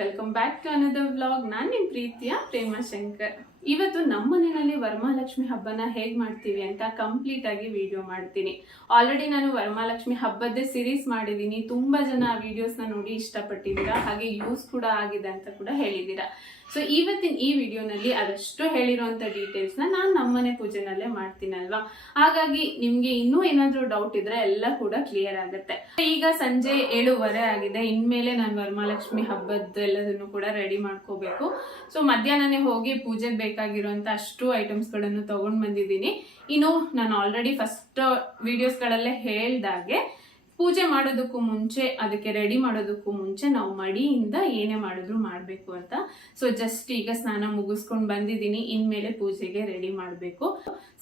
Welcome back to another vlog ನಾನು ನಿಮ್ಮ ಪ್ರೀತಿಯ ಪ್ರೇಮ ಶಂಕರ್. ಇವತ್ತು ನಮ್ಮ ಮನೆಯಲ್ಲಿ ವರಮಹಾಲಕ್ಷ್ಮಿ ಹಬ್ಬನ ಹೇಗೆ ಮಾಡ್ತೀವಿ ಅಂತ ಕಂಪ್ಲೀಟ್ ಆಗಿ ವಿಡಿಯೋ ಮಾಡ್ತೀನಿ. ಆಲ್ರೆಡಿ ನಾನು ವರಮಹಾಲಕ್ಷ್ಮಿ ಹಬ್ಬದ ಸಿರೀಸ್ ಮಾಡಿದ್ದೀನಿ. ತುಂಬಾ ಜನ ಆ ವಿಡಿಯೋಸ್ನ ನೋಡಿ ಇಷ್ಟಪಟ್ಟಿದ್ದೀರಾ? ಹಾಗೆ ಯೂಸ್ ಕೂಡ ಆಗಿದೆ ಅಂತ ಕೂಡ ಹೇಳಿದ್ದೀರಾ. ಸೊ ಇವತ್ತಿನ ಈ ವಿಡಿಯೋನಲ್ಲಿ ಅದಷ್ಟು ಹೇಳಿರುವಂತ ಡೀಟೇಲ್ಸ್ನ ನಾನು ನಮ್ಮನೆ ಪೂಜೆನಲ್ಲೇ ಮಾಡ್ತೀನಲ್ವಾ? ಹಾಗಾಗಿ ನಿಮ್ಗೆ ಇನ್ನೂ ಏನಾದರೂ ಡೌಟ್ ಇದ್ರೆ ಎಲ್ಲ ಕೂಡ ಕ್ಲಿಯರ್ ಆಗುತ್ತೆ. ಈಗ ಸಂಜೆ ಏಳುವರೆ ಆಗಿದೆ. ಇನ್ಮೇಲೆ ನಾನು ವರಮಹಾಲಕ್ಷ್ಮಿ ಹಬ್ಬದ ಎಲ್ಲದನ್ನು ಕೂಡ ರೆಡಿ ಮಾಡ್ಕೋಬೇಕು. ಸೊ ಮಧ್ಯಾಹ್ನನೇ ಹೋಗಿ ಪೂಜೆಗೆ ಬೇಕಾಗಿರುವಂತ ಅಷ್ಟು ಐಟಮ್ಸ್ಗಳನ್ನು ತಗೊಂಡ್ ಬಂದಿದ್ದೀನಿ. ಇನ್ನು ನಾನು ಆಲ್ರೆಡಿ ಫಸ್ಟ್ ವಿಡಿಯೋಸ್ಗಳಲ್ಲೇ ಹೇಳ್ದಾಗೆ ಪೂಜೆ ಮಾಡೋದಕ್ಕೂ ಮುಂಚೆ, ಅದಕ್ಕೆ ರೆಡಿ ಮಾಡೋದಕ್ಕೂ ಮುಂಚೆ ನಾವು ಮಡಿಯಿಂದ ಏನೇ ಮಾಡಿದ್ರು ಮಾಡಬೇಕು ಅಂತ. ಸೊ ಜಸ್ಟ್ ಈಗ ಸ್ನಾನ ಮುಗಿಸ್ಕೊಂಡು ಬಂದಿದ್ದೀನಿ. ಇನ್ಮೇಲೆ ಪೂಜೆಗೆ ರೆಡಿ ಮಾಡಬೇಕು.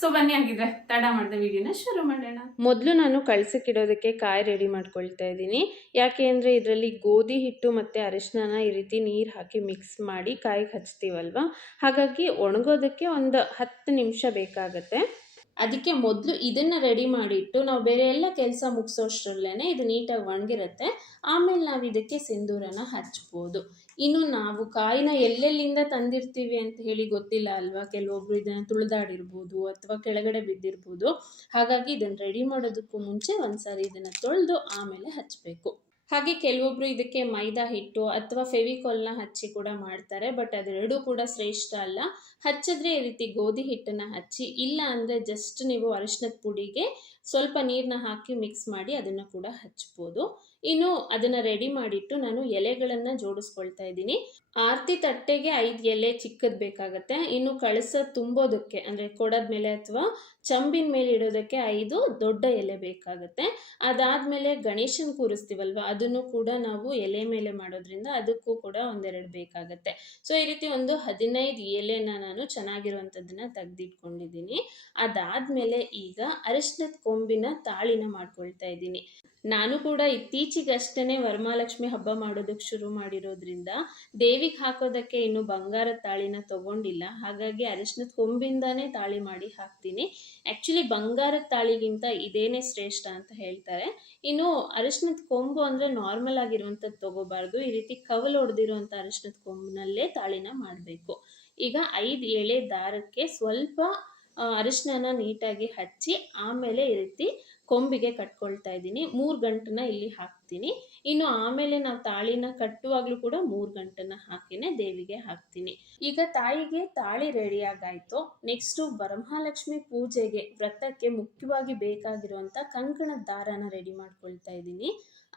ಸೊ ಬನ್ನಿ ಆಗಿದ್ರೆ ತಡ ಮಾಡಿದ ವಿಡಿಯೋನ ಶುರು ಮಾಡೋಣ. ಮೊದಲು ನಾನು ಕಳ್ಸಕ್ಕಿಡೋದಕ್ಕೆ ಕಾಯಿ ರೆಡಿ ಮಾಡ್ಕೊಳ್ತಾ ಇದ್ದೀನಿ. ಯಾಕೆ ಅಂದರೆ ಇದರಲ್ಲಿ ಗೋಧಿ ಹಿಟ್ಟು ಮತ್ತು ಅರಿಶಿನ ಈ ರೀತಿ ನೀರು ಹಾಕಿ ಮಿಕ್ಸ್ ಮಾಡಿ ಕಾಯಿಗೆ ಹಚ್ತೀವಲ್ವ? ಹಾಗಾಗಿ ಒಣಗೋದಕ್ಕೆ ಒಂದು ಹತ್ತು ನಿಮಿಷ ಬೇಕಾಗತ್ತೆ. ಅದಕ್ಕೆ ಮೊದಲು ಇದನ್ನು ರೆಡಿ ಮಾಡಿಟ್ಟು ನಾವು ಬೇರೆ ಎಲ್ಲ ಕೆಲಸ ಮುಗಿಸೋಷ್ಟ್ರಲ್ಲೇ ಇದು ನೀಟಾಗಿ ಒಣಗಿರುತ್ತೆ. ಆಮೇಲೆ ನಾವು ಇದಕ್ಕೆ ಸಿಂಧೂರನ ಹಚ್ಬೋದು. ಇನ್ನು ನಾವು ಕಾಯಿನ ಎಲ್ಲೆಲ್ಲಿಂದ ತಂದಿರ್ತೀವಿ ಅಂತ ಹೇಳಿ ಗೊತ್ತಿಲ್ಲ ಅಲ್ವಾ? ಕೆಲವೊಬ್ರು ಇದನ್ನು ತುಳಿದಾಡಿರ್ಬೋದು ಅಥವಾ ಕೆಳಗಡೆ ಬಿದ್ದಿರ್ಬೋದು. ಹಾಗಾಗಿ ಇದನ್ನು ರೆಡಿ ಮಾಡೋದಕ್ಕೂ ಮುಂಚೆ ಒಂದ್ಸಾರಿ ಇದನ್ನು ತೊಳೆದು ಆಮೇಲೆ ಹಚ್ಚಬೇಕು ಹಾಗೆ ಕೆಲವೊಬ್ರು ಇದಕ್ಕೆ ಮೈದಾ ಹಿಟ್ಟು ಅಥವಾ ಫೆವಿಕೋಲ್ನ ಹಚ್ಚಿ ಕೂಡ ಮಾಡ್ತಾರೆ, ಬಟ್ ಅದೆರಡೂ ಕೂಡ ಶ್ರೇಷ್ಠ ಅಲ್ಲ. ಹಚ್ಚಿದ್ರೆ ಈ ರೀತಿ ಗೋಧಿ ಹಿಟ್ಟನ್ನು ಹಚ್ಚಿ, ಇಲ್ಲ ಅಂದರೆ ಜಸ್ಟ್ ನೀವು ಅರಿಶಿನದ ಪುಡಿಗೆ ಸ್ವಲ್ಪ ನೀರನ್ನ ಹಾಕಿ ಮಿಕ್ಸ್ ಮಾಡಿ ಅದನ್ನು ಕೂಡ ಹಚ್ಬೋದು. ಇನ್ನು ಅದನ್ನು ರೆಡಿ ಮಾಡಿಟ್ಟು ನಾನು ಎಲೆಗಳನ್ನು ಜೋಡಿಸ್ಕೊಳ್ತಾ ಇದ್ದೀನಿ. ಆರತಿ ತಟ್ಟೆಗೆ ಐದು ಎಲೆ ಚಿಕ್ಕದ್ ಬೇಕಾಗತ್ತೆ. ಇನ್ನು ಕಳಸ ತುಂಬೋದಕ್ಕೆ, ಅಂದ್ರೆ ಕೊಡದ ಮೇಲೆ ಅಥವಾ ಚಂಬಿನ ಮೇಲೆ ಇಡೋದಕ್ಕೆ ಐದು ದೊಡ್ಡ ಎಲೆ ಬೇಕಾಗುತ್ತೆ. ಅದಾದ್ಮೇಲೆ ಗಣೇಶನ ಕೂರಿಸ್ತೀವಲ್ವಾ, ಅದನ್ನು ಕೂಡ ನಾವು ಎಲೆ ಮೇಲೆ ಮಾಡೋದ್ರಿಂದ ಅದಕ್ಕೂ ಕೂಡ ಒಂದೆರಡು ಬೇಕಾಗತ್ತೆ. ಸೊ ಈ ರೀತಿ ಒಂದು ಹದಿನೈದು ಎಲೆನ ನಾನು ಚೆನ್ನಾಗಿರುವಂಥದ್ದನ್ನ ತೆಗೆದಿಟ್ಕೊಂಡಿದ್ದೀನಿ. ಅದಾದ್ಮೇಲೆ ಈಗ ಅರಿಶಿನದ ಕೊಂಬಿನ ತಾಳಿನ ಮಾಡ್ಕೊಳ್ತಾ ಇದ್ದೀನಿ. ನಾನು ಕೂಡ ಇತ್ತೀಚೆಗಷ್ಟೇ ವರಮಹಾಲಕ್ಷ್ಮಿ ಹಬ್ಬ ಮಾಡೋದಕ್ಕೆ ಶುರು ಮಾಡಿರೋದ್ರಿಂದ ಹಾಕೋದಕ್ಕೆ ಇನ್ನು ಬಂಗಾರದ ತಾಳಿನ ತಗೊಂಡಿಲ್ಲ. ಹಾಗಾಗಿ ಅರಿಶಿನದ ಕೊಂಬಿಂದಾನೇ ತಾಳಿ ಮಾಡಿ ಹಾಕ್ತೀನಿ. ಆಕ್ಚುಲಿ ಬಂಗಾರದ ತಾಳಿಗಿಂತ ಇದೇನೇ ಶ್ರೇಷ್ಠ ಅಂತ ಹೇಳ್ತಾರೆ. ಇನ್ನು ಅರಿಶಿನದ ಕೊಂಬು ಅಂದ್ರೆ ನಾರ್ಮಲ್ ಆಗಿರುವಂಥದ್ದು ತಗೋಬಾರ್ದು. ಈ ರೀತಿ ಕವಲು ಹೊಡೆದಿರುವಂಥ ಅರಿಶಿನದ ಕೊಂಬಿನಲ್ಲೇ ತಾಳಿನ ಮಾಡಬೇಕು. ಈಗ ಐದು ಎಳೆ ದಾರಕ್ಕೆ ಸ್ವಲ್ಪ ಅರಿಶಿನ ನೀಟಾಗಿ ಹಚ್ಚಿ, ಆಮೇಲೆ ಈ ರೀತಿ ಕೊಂಬಿಗೆ ಕಟ್ಕೊಳ್ತಾ ಇದ್ದೀನಿ. ಮೂರು ಗಂಟನ್ನ ಇಲ್ಲಿ ಹಾಕ್ತೀನಿ. ಇನ್ನು ಆಮೇಲೆ ನಾವು ತಾಳಿನ ಕಟ್ಟುವಾಗಲೂ ಕೂಡ ಮೂರು ಗಂಟನ್ನ ಹಾಕಿನೇ ದೇವಿಗೆ ಹಾಕ್ತೀನಿ. ಈಗ ತಾಯಿಗೆ ತಾಳಿ ರೆಡಿಯಾಗಾಯ್ತು ನೆಕ್ಸ್ಟು ವರಮಹಾಲಕ್ಷ್ಮಿ ಪೂಜೆಗೆ ವ್ರತಕ್ಕೆ ಮುಖ್ಯವಾಗಿ ಬೇಕಾಗಿರುವಂಥ ಕಂಕಣದ ದಾರನ ರೆಡಿ ಮಾಡ್ಕೊಳ್ತಾ ಇದ್ದೀನಿ.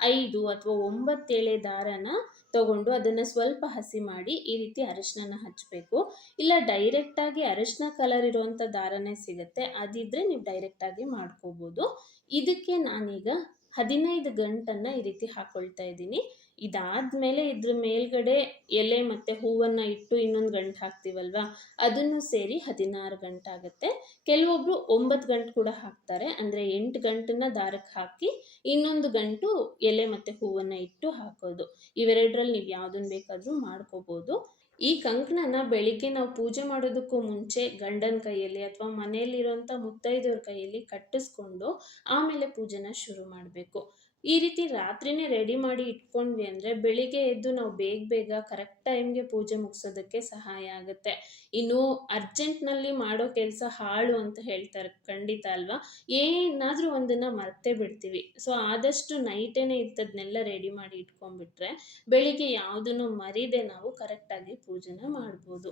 ಐದು ಅಥವಾ ಒಂಬತ್ತೇಳೆ ದಾರನ ತಗೊಂಡು ಅದನ್ನು ಸ್ವಲ್ಪ ಹಸಿ ಮಾಡಿ ಈ ರೀತಿ ಅರಶಿನ ಹಚ್ಚಬೇಕು ಇಲ್ಲ ಡೈರೆಕ್ಟಾಗಿ ಅರಶಿನ ಕಲರ್ ಇರುವಂಥ ದಾರನೇ ಸಿಗುತ್ತೆ. ಅದಿದ್ರೆ ನೀವು ಡೈರೆಕ್ಟಾಗಿ ಮಾಡ್ಕೋಬೋದು. ಇದಕ್ಕೆ ನಾನೀಗ ಹದಿನೈದು ಗಂಟನ್ನು ಈ ರೀತಿ ಹಾಕೊಳ್ತಾ ಇದ್ದೀನಿ. ಇದಾದಮೇಲೆ ಇದ್ರ ಮೇಲ್ಗಡೆ ಎಲೆ ಮತ್ತು ಹೂವನ್ನು ಇಟ್ಟು ಇನ್ನೊಂದು ಗಂಟು ಹಾಕ್ತೀವಲ್ವಾ? ಅದನ್ನು ಸೇರಿ ಹದಿನಾರು ಗಂಟಾಗುತ್ತೆ ಕೆಲವೊಬ್ಬರು ಒಂಬತ್ತು ಗಂಟು ಕೂಡ ಹಾಕ್ತಾರೆ. ಅಂದರೆ ಎಂಟು ಗಂಟನ್ನ ದಾರಕ್ಕೆ ಹಾಕಿ ಇನ್ನೊಂದು ಗಂಟು ಎಲೆ ಮತ್ತು ಹೂವನ್ನು ಇಟ್ಟು ಹಾಕೋದು. ಇವೆರಡರಲ್ಲಿ ನೀವು ಯಾವುದನ್ನು ಬೇಕಾದರೂ ಮಾಡ್ಕೋಬೋದು. ಈ ಕಂಕಣನ ಬೆಳಿಗ್ಗೆ ನಾವು ಪೂಜೆ ಮಾಡೋದಕ್ಕೂ ಮುಂಚೆ ಗಂಡನ ಕೈಯಲ್ಲಿ ಅಥವಾ ಮನೆಯಲ್ಲಿರುವಂಥ ಮುತ್ತೈದೆಯವ್ರ ಕೈಯಲ್ಲಿ ಕಟ್ಟಿಸ್ಕೊಂಡು ಆಮೇಲೆ ಪೂಜೆನ ಶುರು ಮಾಡಬೇಕು. ಈ ರೀತಿ ರಾತ್ರಿನೇ ರೆಡಿ ಮಾಡಿ ಇಟ್ಕೊಂಡ್ವಿ ಅಂದರೆ ಬೆಳಿಗ್ಗೆ ಎದ್ದು ನಾವು ಬೇಗ ಬೇಗ ಕರೆಕ್ಟ್ ಟೈಮ್ಗೆ ಪೂಜೆ ಮುಗಿಸೋದಕ್ಕೆ ಸಹಾಯ ಆಗುತ್ತೆ. ಇನ್ನು ಅರ್ಜೆಂಟ್ನಲ್ಲಿ ಮಾಡೋ ಕೆಲಸ ಹಾಳು ಅಂತ ಹೇಳ್ತಾರೆ ಖಂಡಿತ ಅಲ್ವಾ? ಏನಾದರೂ ಒಂದನ್ನು ಮರ್ತೇ ಬಿಡ್ತೀವಿ. ಸೊ ಆದಷ್ಟು ನೈಟೇನೆ ಇಂಥದ್ನೆಲ್ಲ ರೆಡಿ ಮಾಡಿ ಇಟ್ಕೊಂಡ್ಬಿಟ್ರೆ ಬೆಳಿಗ್ಗೆ ಯಾವುದನ್ನು ಮರೀದೆ ನಾವು ಕರೆಕ್ಟಾಗಿ ಪೂಜೆನ ಮಾಡ್ಬೋದು.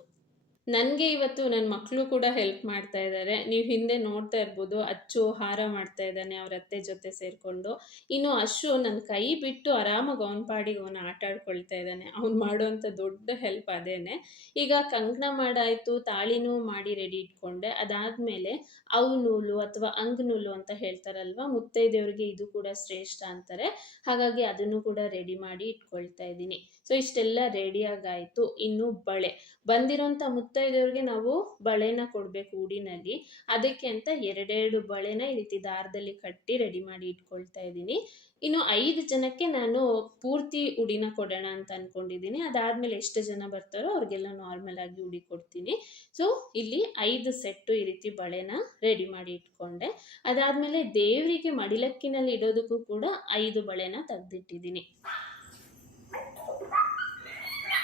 ನನಗೆ ಇವತ್ತು ನನ್ನ ಮಕ್ಕಳು ಕೂಡ ಹೆಲ್ಪ್ ಮಾಡ್ತಾ ಇದ್ದಾರೆ ನೀವು ಹಿಂದೆ ನೋಡ್ತಾ ಇರ್ಬೋದು, ಅಚ್ಚು ಹಾರ ಮಾಡ್ತಾ ಇದ್ದಾನೆ ಅವ್ರ ಅತ್ತೆ ಜೊತೆ ಸೇರಿಕೊಂಡು. ಇನ್ನು ಅಶು ನನ್ನ ಕೈ ಬಿಟ್ಟು ಆರಾಮಾಗಿ ಅವನ ಪಾಡಿಗೆ ಅವನು ಆಟ ಆಡ್ಕೊಳ್ತಾ ಇದ್ದಾನೆ. ಅವ್ನು ಮಾಡುವಂಥ ದೊಡ್ಡ ಹೆಲ್ಪ್ ಅದೇನೆ. ಈಗ ಕಂಕಣ ಮಾಡಾಯಿತು, ತಾಳಿನೂ ಮಾಡಿ ರೆಡಿ ಇಟ್ಕೊಂಡೆ. ಅದಾದಮೇಲೆ ಅವು ನೂಲು ಅಥವಾ ಅಂಗ್ ನೂಲು ಅಂತ ಹೇಳ್ತಾರಲ್ವ, ಮುತ್ತೈದೆಯವ್ರಿಗೆ ಇದು ಕೂಡ ಶ್ರೇಷ್ಠ ಅಂತಾರೆ. ಹಾಗಾಗಿ ಅದನ್ನು ಕೂಡ ರೆಡಿ ಮಾಡಿ ಇಟ್ಕೊಳ್ತಾ ಇದ್ದೀನಿ. ಸೊ ಇಷ್ಟೆಲ್ಲ ರೆಡಿಯಾಗಾಯಿತು ಇನ್ನು ಬಳೆ. ಬಂದಿರೋಂಥ ಮುತ್ತೈದೆಯವ್ರಿಗೆ ನಾವು ಬಳೆನ ಕೊಡಬೇಕು ಉಡಿನಲ್ಲಿ ಅದಕ್ಕೆ ಅಂತ ಎರಡೆರಡು ಬಳೆನ ಈ ರೀತಿ ದಾರದಲ್ಲಿ ಕಟ್ಟಿ ರೆಡಿ ಮಾಡಿ ಇಟ್ಕೊಳ್ತಾ ಇದ್ದೀನಿ. ಇನ್ನು ಐದು ಜನಕ್ಕೆ ನಾನು ಪೂರ್ತಿ ಉಡಿನ ಕೊಡೋಣ ಅಂತ ಅನ್ಕೊಂಡಿದ್ದೀನಿ. ಅದಾದಮೇಲೆ ಎಷ್ಟು ಜನ ಬರ್ತಾರೋ ಅವ್ರಿಗೆಲ್ಲ ನಾರ್ಮಲ್ ಆಗಿ ಉಡಿ ಕೊಡ್ತೀನಿ. ಸೊ ಇಲ್ಲಿ ಐದು ಸೆಟ್ಟು ಈ ರೀತಿ ಬಳೆನ ರೆಡಿ ಮಾಡಿ ಇಟ್ಕೊಂಡೆ. ಅದಾದಮೇಲೆ ದೇವರಿಗೆ ಮಡಿಲಕ್ಕಿನಲ್ಲಿ ಇಡೋದಕ್ಕೂ ಕೂಡ ಐದು ಬಳೆನ ತೆಗೆದಿಟ್ಟಿದ್ದೀನಿ.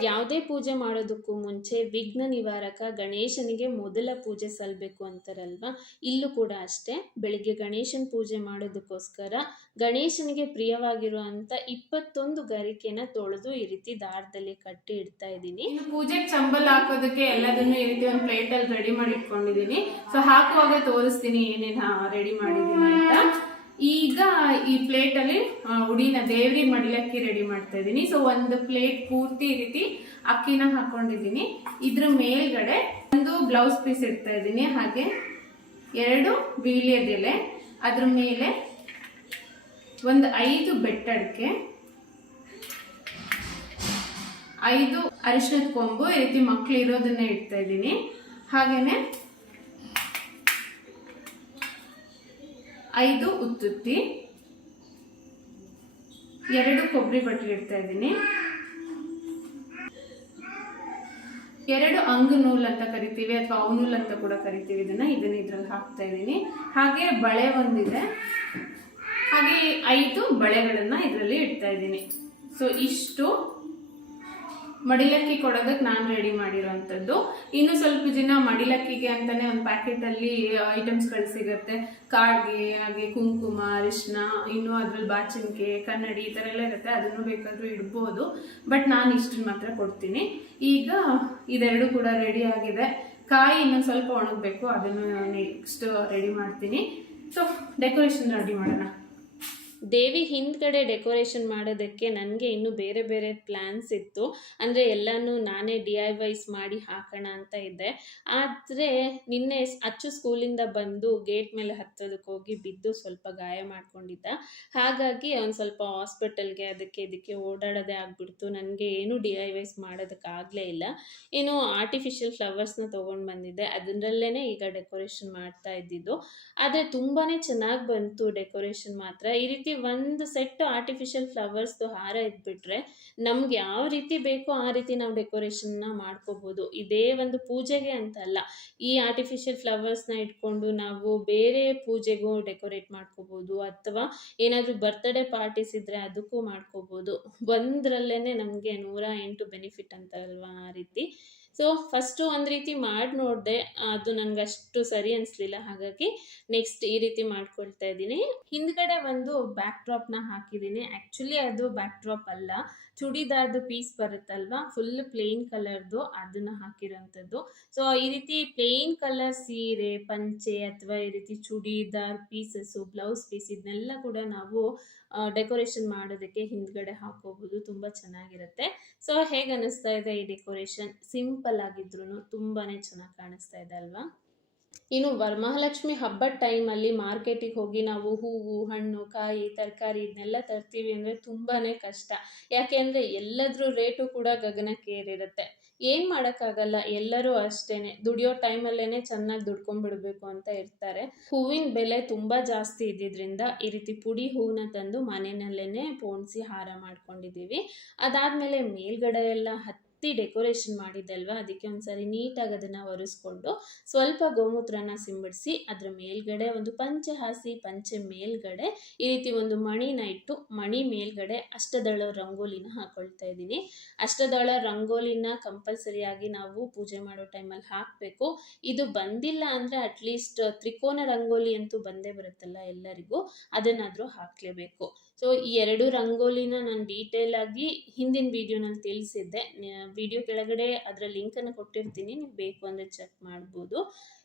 ಯಾವುದೇ ಪೂಜೆ ಮಾಡೋದಕ್ಕೂ ಮುಂಚೆ ವಿಘ್ನ ನಿವಾರಕ ಗಣೇಶನಿಗೆ ಮೊದಲ ಪೂಜೆ ಸಲ್ಲಬೇಕು ಅಂತಾರಲ್ವಾ? ಇಲ್ಲೂ ಕೂಡ ಅಷ್ಟೇ. ಬೆಳಿಗ್ಗೆ ಗಣೇಶನ ಪೂಜೆ ಮಾಡೋದಕ್ಕೋಸ್ಕರ ಗಣೇಶನಿಗೆ ಪ್ರಿಯವಾಗಿರುವಂತ ಇಪ್ಪತ್ತೊಂದು ಗರಿಕೆನ ತೊಳೆದು ಈ ರೀತಿ ದಾರದಲ್ಲಿ ಕಟ್ಟಿ ಇಡ್ತಾ ಇದ್ದೀನಿ. ಪೂಜೆಗೆ ಚಂಬಲ್ ಹಾಕೋದಕ್ಕೆ ಎಲ್ಲದನ್ನು ಈ ರೀತಿ ಒಂದು ಪ್ಲೇಟಲ್ಲಿ ರೆಡಿ ಮಾಡಿ ಇಟ್ಕೊಂಡಿದ್ದೀನಿ ಸೊ ಹಾಕುವಾಗ ತೋರಿಸ್ತೀನಿ ಏನೇನು ರೆಡಿ ಮಾಡಿದ್ದೀನಿ ಅಂತ. ಈಗ ಈ ಪ್ಲೇಟ್ ಅಲ್ಲಿ ಆ, ಉಡಿನ ದೇವ್ರಿಗೆ ಮಡಿಲಕ್ಕಿ ರೆಡಿ ಮಾಡ್ತಾ ಇದ್ದೀನಿ. ಸೊ ಒಂದು ಪ್ಲೇಟ್ ಪೂರ್ತಿ ರೀತಿ ಅಕ್ಕಿನ ಹಾಕೊಂಡಿದ್ದೀನಿ. ಇದ್ರ ಮೇಲ್ಗಡೆ ಒಂದು ಬ್ಲೌಸ್ ಪೀಸ್ ಇಡ್ತಾ ಇದ್ದೀನಿ. ಹಾಗೆ ಎರಡು ಬೀಳ್ಯದೆಲೆ ಅದ್ರ ಮೇಲೆ ಒಂದು ಐದು ಬೆಟ್ಟಡಿಕೆ ಐದು ಅರಿಶಿನದ ಕೊಂಬು ಈ ರೀತಿ ಮಕ್ಳು ಇರೋದನ್ನ ಇಡ್ತಾ ಇದ್ದೀನಿ. ಹಾಗೇನೆ ಐದು ಉತ್ತುತ್ತಿ, ಎರಡು ಕೊಬ್ಬರಿ ಬಟ್ಟೆ ಇಡ್ತಾ ಇದ್ದೀನಿ. ಎರಡು ಅಂಗು ನೂಲ್ ಅಂತ ಕರಿತೀವಿ ಅಥವಾ ಅವು ನೂಲ್ ಅಂತ ಕೂಡ ಕರಿತೀವಿ. ಇದನ್ನ ಇದನ್ನ ಇದ್ರಲ್ಲಿ ಹಾಕ್ತಾ ಇದ್ದೀನಿ. ಹಾಗೆ ಬಳೆ ಒಂದಿದೆ. ಹಾಗೆ ಐದು ಬಳೆಗಳನ್ನ ಇದರಲ್ಲಿ ಇಡ್ತಾ ಇದ್ದೀನಿ. ಸೊ ಇಷ್ಟು ಮಡಿಲಕ್ಕಿ ಕೊಡೋದಕ್ಕೆ ನಾನು ರೆಡಿ ಮಾಡಿರೋವಂಥದ್ದು ಇನ್ನು ಸ್ವಲ್ಪ ಜನ ಮಡಿಲಕ್ಕಿಗೆ ಅಂತಲೇ ಒಂದು ಪ್ಯಾಕೆಟಲ್ಲಿ ಐಟಮ್ಸ್ಗಳು ಸಿಗುತ್ತೆ. ಕಾಡ್ಗೆ, ಹಾಗೆ ಕುಂಕುಮ ಅರಿಶಿನ ಇನ್ನು ಅದ್ರಲ್ಲಿ ಬಾಚಿನಕೆ ಕನ್ನಡಿ ಈ ಥರ ಎಲ್ಲ ಇರುತ್ತೆ, ಅದನ್ನು ಬೇಕಾದರೂ ಇಡ್ಬೋದು. ಬಟ್ ನಾನು ಇಷ್ಟನ್ನು ಮಾತ್ರ ಕೊಡ್ತೀನಿ. ಈಗ ಇದೆರಡು ಕೂಡ ರೆಡಿ ಆಗಿದೆ. ಕಾಯಿ ಇನ್ನೊಂದು ಸ್ವಲ್ಪ ಒಣಗಬೇಕು, ಅದನ್ನು ನೆಕ್ಸ್ಟ್ ರೆಡಿ ಮಾಡ್ತೀನಿ. ಸೊ ಡೆಕೋರೇಷನ್ ರೆಡಿ ಮಾಡೋಣ. ದೇವಿ ಹಿಂದ್ಗಡೆ ಡೆಕೋರೇಷನ್ ಮಾಡೋದಕ್ಕೆ ನನಗೆ ಇನ್ನೂ ಬೇರೆ ಬೇರೆ ಪ್ಲ್ಯಾನ್ಸ್ ಇತ್ತು. ಅಂದರೆ ಎಲ್ಲನೂ ನಾನೇ ಡಿ ಐ ವೈಸ್ ಮಾಡಿ ಹಾಕೋಣ ಅಂತ ಇದ್ದೆ. ಆದರೆ ನಿನ್ನೆ ಅಚ್ಚು ಸ್ಕೂಲಿಂದ ಬಂದು ಗೇಟ್ ಮೇಲೆ ಹತ್ತೋದಕ್ಕೆ ಹೋಗಿ ಬಿದ್ದು ಸ್ವಲ್ಪ ಗಾಯ ಮಾಡ್ಕೊಂಡಿದ್ದ. ಹಾಗಾಗಿ ಒಂದು ಸ್ವಲ್ಪ ಹಾಸ್ಪಿಟಲ್ಗೆ ಅದಕ್ಕೆ ಇದಕ್ಕೆ ಓಡಾಡೋದೇ ಆಗಿಬಿಡ್ತು. ನನಗೆ ಏನು ಡಿ ಐ ವೈಸ್ ಮಾಡೋದಕ್ಕಾಗಲೇ ಇಲ್ಲ. ಏನು ಆರ್ಟಿಫಿಷಿಯಲ್ ಫ್ಲವರ್ಸ್ನ ತೊಗೊಂಡು ಬಂದಿದ್ದೆ. ಅದರಲ್ಲೇ ಈಗ ಡೆಕೋರೇಷನ್ ಮಾಡ್ತಾ ಇದ್ದಿದ್ದು. ಆದರೆ ತುಂಬಾ ಚೆನ್ನಾಗಿ ಬಂತು ಡೆಕೋರೇಷನ್ ಮಾತ್ರ. ಈ ರೀತಿ ಒಂದು ಸೆಟ್ ಆರ್ಟಿಫಿಷಿಯಲ್ ಫ್ಲವರ್ಸ್ದು ಹಾರ ಇದ್ಬಿಟ್ರೆ ನಮ್ಗೆ ಯಾವ ರೀತಿ ಬೇಕೋ ಆ ರೀತಿ ನಾವು ಡೆಕೋರೇಷನ್ನ ಮಾಡ್ಕೋಬೋದು. ಇದೇ ಒಂದು ಪೂಜೆಗೆ ಅಂತ ಅಲ್ಲ ಈ ಆರ್ಟಿಫಿಷಿಯಲ್ ಫ್ಲವರ್ಸ್ನ ಇಟ್ಕೊಂಡು ನಾವು ಬೇರೆ ಪೂಜೆಗೂ ಡೆಕೋರೇಟ್ ಮಾಡ್ಕೋಬೋದು ಅಥವಾ ಏನಾದರೂ ಬರ್ತ್ಡೇ ಪಾರ್ಟೀಸ್ ಇದ್ರೆ ಅದಕ್ಕೂ ಮಾಡ್ಕೋಬೋದು. ಒಂದ್ರಲ್ಲೇನೆ ನಮಗೆ ನೂರ ಎಂಟು ಬೆನಿಫಿಟ್ ಅಂತ ಅಲ್ವಾ ಆ ರೀತಿ. ಸೊ ಫಸ್ಟು ಒಂದು ರೀತಿ ಮಾಡಿ ನೋಡಿದೆ, ಅದು ನನಗೆ ಅಷ್ಟು ಸರಿ ಅನಿಸ್ಲಿಲ್ಲ. ಹಾಗಾಗಿ ನೆಕ್ಸ್ಟ್ ಈ ರೀತಿ ಮಾಡ್ಕೊಳ್ತಾ ಇದ್ದೀನಿ. ಹಿಂದ್ಗಡೆ ಒಂದು ಬ್ಯಾಕ್ ಡ್ರಾಪ್ನ ಹಾಕಿದ್ದೀನಿ. ಆ್ಯಕ್ಚುಲಿ ಅದು ಬ್ಯಾಕ್ ಡ್ರಾಪ್ ಅಲ್ಲ. ಚೂಡಿದಾರ್ದು ಪೀಸ್ ಬರುತ್ತಲ್ವಾ? ಫುಲ್ ಪ್ಲೇನ್ ಕಲರ್ದು ಅದನ್ನು ಹಾಕಿರೋಂಥದ್ದು. ಸೊ ಈ ರೀತಿ ಪ್ಲೇನ್ ಕಲರ್ ಸೀರೆ, ಪಂಚೆ ಅಥವಾ ಈ ರೀತಿ ಚೂಡಿದಾರ್ ಪೀಸಸ್ಸು ಬ್ಲೌಸ್ ಪೀಸ್ ಇದನ್ನೆಲ್ಲ ಕೂಡ ನಾವು ಡೆಕೋರೇಷನ್ ಮಾಡೋದಕ್ಕೆ ಹಿಂದ್ಗಡೆ ಹಾಕೋಬಹುದು ತುಂಬ ಚೆನ್ನಾಗಿರುತ್ತೆ. ಸೊ ಹೇಗೆ ಅನ್ನಿಸ್ತಾ ಇದೆ ಈ ಡೆಕೋರೇಷನ್ ಸಿಂಪಲ್ ಆಗಿದ್ರು ತುಂಬಾ ಚೆನ್ನಾಗಿ ಕಾಣಿಸ್ತಾ ಇದೆ ಅಲ್ವಾ? ಇನ್ನು ವರಮಹಾಲಕ್ಷ್ಮಿ ಹಬ್ಬದ ಟೈಮಲ್ಲಿ ಮಾರ್ಕೆಟಿಗೆ ಹೋಗಿ ನಾವು ಹೂವು, ಹಣ್ಣು, ಕಾಯಿ, ತರಕಾರಿ ಇದನ್ನೆಲ್ಲ ತರ್ತೀವಿ ಅಂದರೆ ತುಂಬಾ ಕಷ್ಟ. ಯಾಕೆ ಅಂದರೆ ಎಲ್ಲದ್ರ ರೇಟು ಕೂಡ ಗಗನಕ್ಕೇರಿರುತ್ತೆ. ಏನು ಮಾಡೋಕ್ಕಾಗಲ್ಲ, ಎಲ್ಲರೂ ಅಷ್ಟೇ ದುಡಿಯೋ ಟೈಮಲ್ಲೇ ಚೆನ್ನಾಗಿ ದುಡ್ಕೊಂಡ್ಬಿಡ್ಬೇಕು ಅಂತ ಇರ್ತಾರೆ. ಹೂವಿನ ಬೆಲೆ ತುಂಬ ಜಾಸ್ತಿ ಇದ್ದಿದ್ದರಿಂದ ಈ ರೀತಿ ಪುಡಿ ಹೂವನ್ನ ತಂದು ಮನೆಯಲ್ಲೇ ಪೋಣಿಸಿ ಹಾರ ಮಾಡ್ಕೊಂಡಿದ್ದೀವಿ. ಅದಾದಮೇಲೆ ಮೇಲ್ಗಡೆ ಎಲ್ಲ ಹತ್ತಿ ಡೆಕೋರೇಷನ್ ಮಾಡಿದ್ದಲ್ವಾ? ಅದಕ್ಕೆ ಒಂದ್ಸರಿ ನೀಟಾಗಿ ಅದನ್ನು ಒರೆಸ್ಕೊಂಡು ಸ್ವಲ್ಪ ಗೋಮೂತ್ರನ ಸಿಂಬಡಿಸಿ ಅದ್ರ ಮೇಲ್ಗಡೆ ಒಂದು ಪಂಚೆ ಹಾಸಿ, ಪಂಚೆ ಮೇಲ್ಗಡೆ ಈ ರೀತಿ ಒಂದು ಮಣಿನ ಇಟ್ಟು ಮಣಿ ಮೇಲ್ಗಡೆ ಅಷ್ಟದಳ ರಂಗೋಲಿನ ಹಾಕೊಳ್ತಾ ಇದ್ದೀನಿ. ಅಷ್ಟದಳ ರಂಗೋಲಿನ ಕಂಪಲ್ಸರಿಯಾಗಿ ನಾವು ಪೂಜೆ ಮಾಡೋ ಟೈಮಲ್ಲಿ ಹಾಕಬೇಕು. ಇದು ಬಂದಿಲ್ಲ ಅಂದರೆ ಅಟ್ಲೀಸ್ಟ್ ತ್ರಿಕೋನ ರಂಗೋಲಿ ಅಂತೂ ಬಂದೇ ಬರುತ್ತಲ್ಲ ಎಲ್ಲರಿಗೂ, ಅದನ್ನಾದರೂ ಹಾಕಲೇಬೇಕು. ಸೊ ಈ ಎರಡು ರಂಗೋಲಿನ ನಾನು ಡೀಟೇಲ್ ಆಗಿ ಹಿಂದಿನ ವೀಡಿಯೋನಲ್ಲಿ ತಿಳಿಸಿದ್ದೆ. ವಿಡಿಯೋ ಕೆಳಗಡೆ ಅದರ ಲಿಂಕನ್ನು ಕೊಟ್ಟಿರ್ತೀನಿ, ನೀವು ಬೇಕು ಅಂದರೆ ಚೆಕ್ ಮಾಡ್ಬೋದು.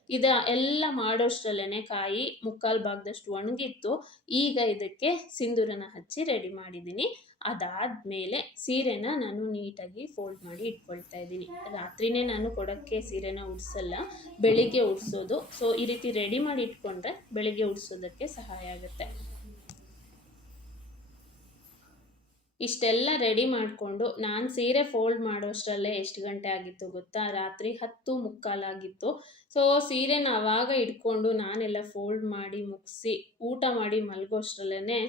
ಇದ ಎಲ್ಲ ಮಾಡೋಷ್ಟರಲ್ಲೇ ಕಾಯಿ ಮುಕ್ಕಾಲು ಭಾಗದಷ್ಟು ಒಣಗಿತ್ತು. ಈಗ ಇದಕ್ಕೆ ಸಿಂಧೂರನ ಹಚ್ಚಿ ರೆಡಿ ಮಾಡಿದ್ದೀನಿ ಅದಾದಮೇಲೆ ಸೀರೆನ ನಾನು ನೀಟಾಗಿ ಫೋಲ್ಡ್ ಮಾಡಿ ಇಟ್ಕೊಳ್ತಾ ಇದ್ದೀನಿ. ರಾತ್ರಿನೇ ನಾನು ಕೊಡೋಕ್ಕೆ ಸೀರೆನ ಉಡ್ಸಲ್ಲ, ಬೆಳಿಗ್ಗೆ ಉಡ್ಸೋದು. ಸೊ ಈ ರೀತಿ ರೆಡಿ ಮಾಡಿ ಇಟ್ಕೊಂಡ್ರೆ ಬೆಳಿಗ್ಗೆ ಉಡ್ಸೋದಕ್ಕೆ ಸಹಾಯ ಆಗುತ್ತೆ. ಇಷ್ಟೆಲ್ಲ ರೆಡಿ ಮಾಡಿಕೊಂಡು ನಾನು ಸೀರೆ ಫೋಲ್ಡ್ ಮಾಡೋಷ್ಟರಲ್ಲೇ ಎಷ್ಟು ಗಂಟೆ ಆಗಿತ್ತು ಗೊತ್ತಾ? ರಾತ್ರಿ ಹತ್ತು ಮುಕ್ಕಾಲಾಗಿತ್ತು ಸೊ ಸೀರೆನ ಆವಾಗ ಇಟ್ಕೊಂಡು ನಾನೆಲ್ಲ ಫೋಲ್ಡ್ ಮಾಡಿ ಮುಗಿಸಿ, ಊಟ ಮಾಡಿ ಮಲಗೋಷ್ಟರಲ್ಲೇ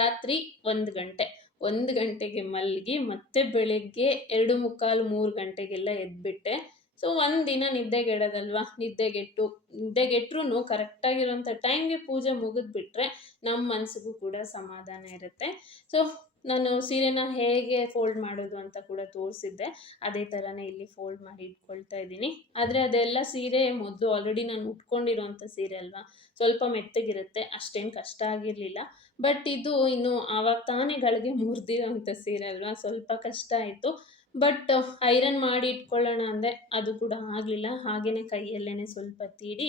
ರಾತ್ರಿ ಒಂದು ಗಂಟೆ. ಒಂದು ಗಂಟೆಗೆ ಮಲಗಿ ಮತ್ತೆ ಬೆಳಗ್ಗೆ ಎರಡು ಮುಕ್ಕಾಲು ಮೂರು ಗಂಟೆಗೆಲ್ಲ ಎದ್ಬಿಟ್ಟೆ. ಸೊ ಒಂದು ದಿನ ನಿದ್ದೆಗೆಡೋದಲ್ವಾ ನಿದ್ದೆಗೆಟ್ಟು ನಿದ್ದೆಗೆಟ್ರು ಕರೆಕ್ಟಾಗಿರೋಂಥ ಟೈಮ್ಗೆ ಪೂಜೆ ಮುಗಿದ್ಬಿಟ್ರೆ ನಮ್ಮ ಮನಸ್ಸಿಗೂ ಕೂಡ ಸಮಾಧಾನ ಇರುತ್ತೆ. ಸೊ ನಾನು ಸೀರೆನ ಹೇಗೆ ಫೋಲ್ಡ್ ಮಾಡೋದು ಅಂತ ಕೂಡ ತೋರಿಸಿದ್ದೆ. ಅದೇ ಥರನೇ ಇಲ್ಲಿ ಫೋಲ್ಡ್ ಮಾಡಿ ಇಟ್ಕೊಳ್ತಾ ಇದ್ದೀನಿ. ಆದರೆ ಅದೆಲ್ಲ ಸೀರೆ ಮೊದಲು ಆಲ್ರೆಡಿ ನಾನು ಉಟ್ಕೊಂಡಿರೋಂಥ ಸೀರೆ ಅಲ್ವಾ? ಸ್ವಲ್ಪ ಮೆತ್ತಗಿರುತ್ತೆ, ಅಷ್ಟೇನು ಕಷ್ಟ ಆಗಿರಲಿಲ್ಲ. ಬಟ್ ಇದು ಇನ್ನು ಆವಾಗ ತಾನೇ ಗಳಿಗೆ ಮುರಿದಿರೋಂಥ ಸೀರೆ ಅಲ್ವಾ? ಸ್ವಲ್ಪ ಕಷ್ಟ ಆಯಿತು. ಬಟ್ ಐರನ್ ಮಾಡಿ ಇಟ್ಕೊಳ್ಳೋಣ ಅಂದರೆ ಅದು ಕೂಡ ಆಗಲಿಲ್ಲ. ಹಾಗೆಯೇ ಕೈಯಲ್ಲೇ ಸ್ವಲ್ಪ ತೀಡಿ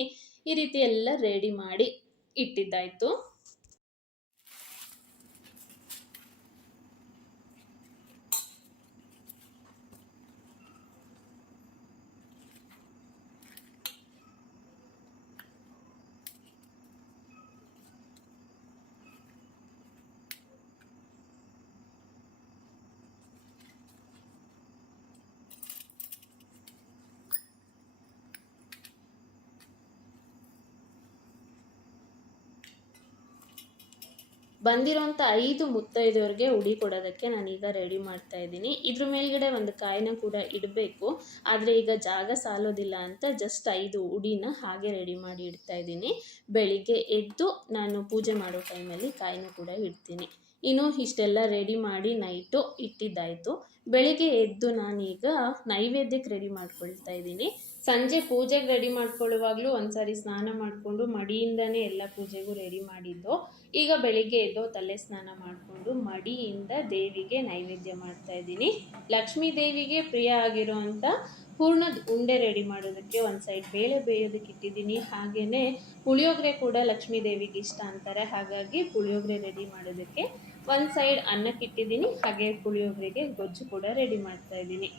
ಈ ರೀತಿ ಎಲ್ಲ ರೆಡಿ ಮಾಡಿ ಇಟ್ಟಿದ್ದಾಯಿತು. ಬಂದಿರೋಂಥ ಐದು ಮುತ್ತೈದೆಯವ್ರಿಗೆ ಉಡಿ ಕೊಡೋದಕ್ಕೆ ನಾನೀಗ ರೆಡಿ ಮಾಡ್ತಾ ಇದ್ದೀನಿ. ಇದ್ರ ಮೇಲ್ಗಡೆ ಒಂದು ಕಾಯಿನ ಕೂಡ ಇಡಬೇಕು. ಆದರೆ ಈಗ ಜಾಗ ಸಾಲೋದಿಲ್ಲ ಅಂತ ಜಸ್ಟ್ ಐದು ಉಡಿನ ಹಾಗೆ ರೆಡಿ ಮಾಡಿ ಇಡ್ತಾ ಇದ್ದೀನಿ. ಬೆಳಿಗ್ಗೆ ಎದ್ದು ನಾನು ಪೂಜೆ ಮಾಡೋ ಟೈಮಲ್ಲಿ ಕಾಯಿನ ಕೂಡ ಇಡ್ತೀನಿ. ಇನ್ನು ಇಷ್ಟೆಲ್ಲ ರೆಡಿ ಮಾಡಿ ನೈಟು ಇಟ್ಟಿದ್ದಾಯಿತು. ಬೆಳಿಗ್ಗೆ ಎದ್ದು ನಾನೀಗ ನೈವೇದ್ಯಕ್ಕೆ ರೆಡಿ ಮಾಡ್ಕೊಳ್ತಾ ಇದ್ದೀನಿ. ಸಂಜೆ ಪೂಜೆಗೆ ರೆಡಿ ಮಾಡ್ಕೊಳ್ಳುವಾಗಲೂ ಒಂದ್ಸಾರಿ ಸ್ನಾನ ಮಾಡಿಕೊಂಡು ಮಡಿಯಿಂದನೇ ಎಲ್ಲ ಪೂಜೆಗೂ ರೆಡಿ ಮಾಡಿದ್ದು. ಈಗ ಬೆಳಿಗ್ಗೆ ಎದ್ದೋ ತಲೆ ಸ್ನಾನ ಮಾಡಿಕೊಂಡು ಮಡಿಯಿಂದ ದೇವಿಗೆ ನೈವೇದ್ಯ ಮಾಡ್ತಾ ಇದ್ದೀನಿ. ಲಕ್ಷ್ಮೀ ದೇವಿಗೆ ಪ್ರಿಯ ಆಗಿರೋವಂಥ ಹೂರ್ಣದ ಉಂಡೆ ರೆಡಿ ಮಾಡೋದಕ್ಕೆ ಒಂದು ಸೈಡ್ ಬೇಳೆ ಬೇಯೋದಕ್ಕೆ ಇಟ್ಟಿದ್ದೀನಿ. ಹಾಗೆಯೇ ಪುಳಿಯೋಗರೆ ಕೂಡ ಲಕ್ಷ್ಮೀ ದೇವಿಗೆ ಇಷ್ಟ ಅಂತಾರೆ. ಹಾಗಾಗಿ ಪುಳಿಯೋಗರೆ ರೆಡಿ ಮಾಡೋದಕ್ಕೆ ಒಂದು ಸೈಡ್ ಅನ್ನಕ್ಕೆ ಇಟ್ಟಿದ್ದೀನಿ ಹಾಗೆ ಪುಳಿಯೋಗರೆಗೆ ಗೊಜ್ಜು ಕೂಡ ರೆಡಿ ಮಾಡ್ತಾ ಇದ್ದೀನಿ.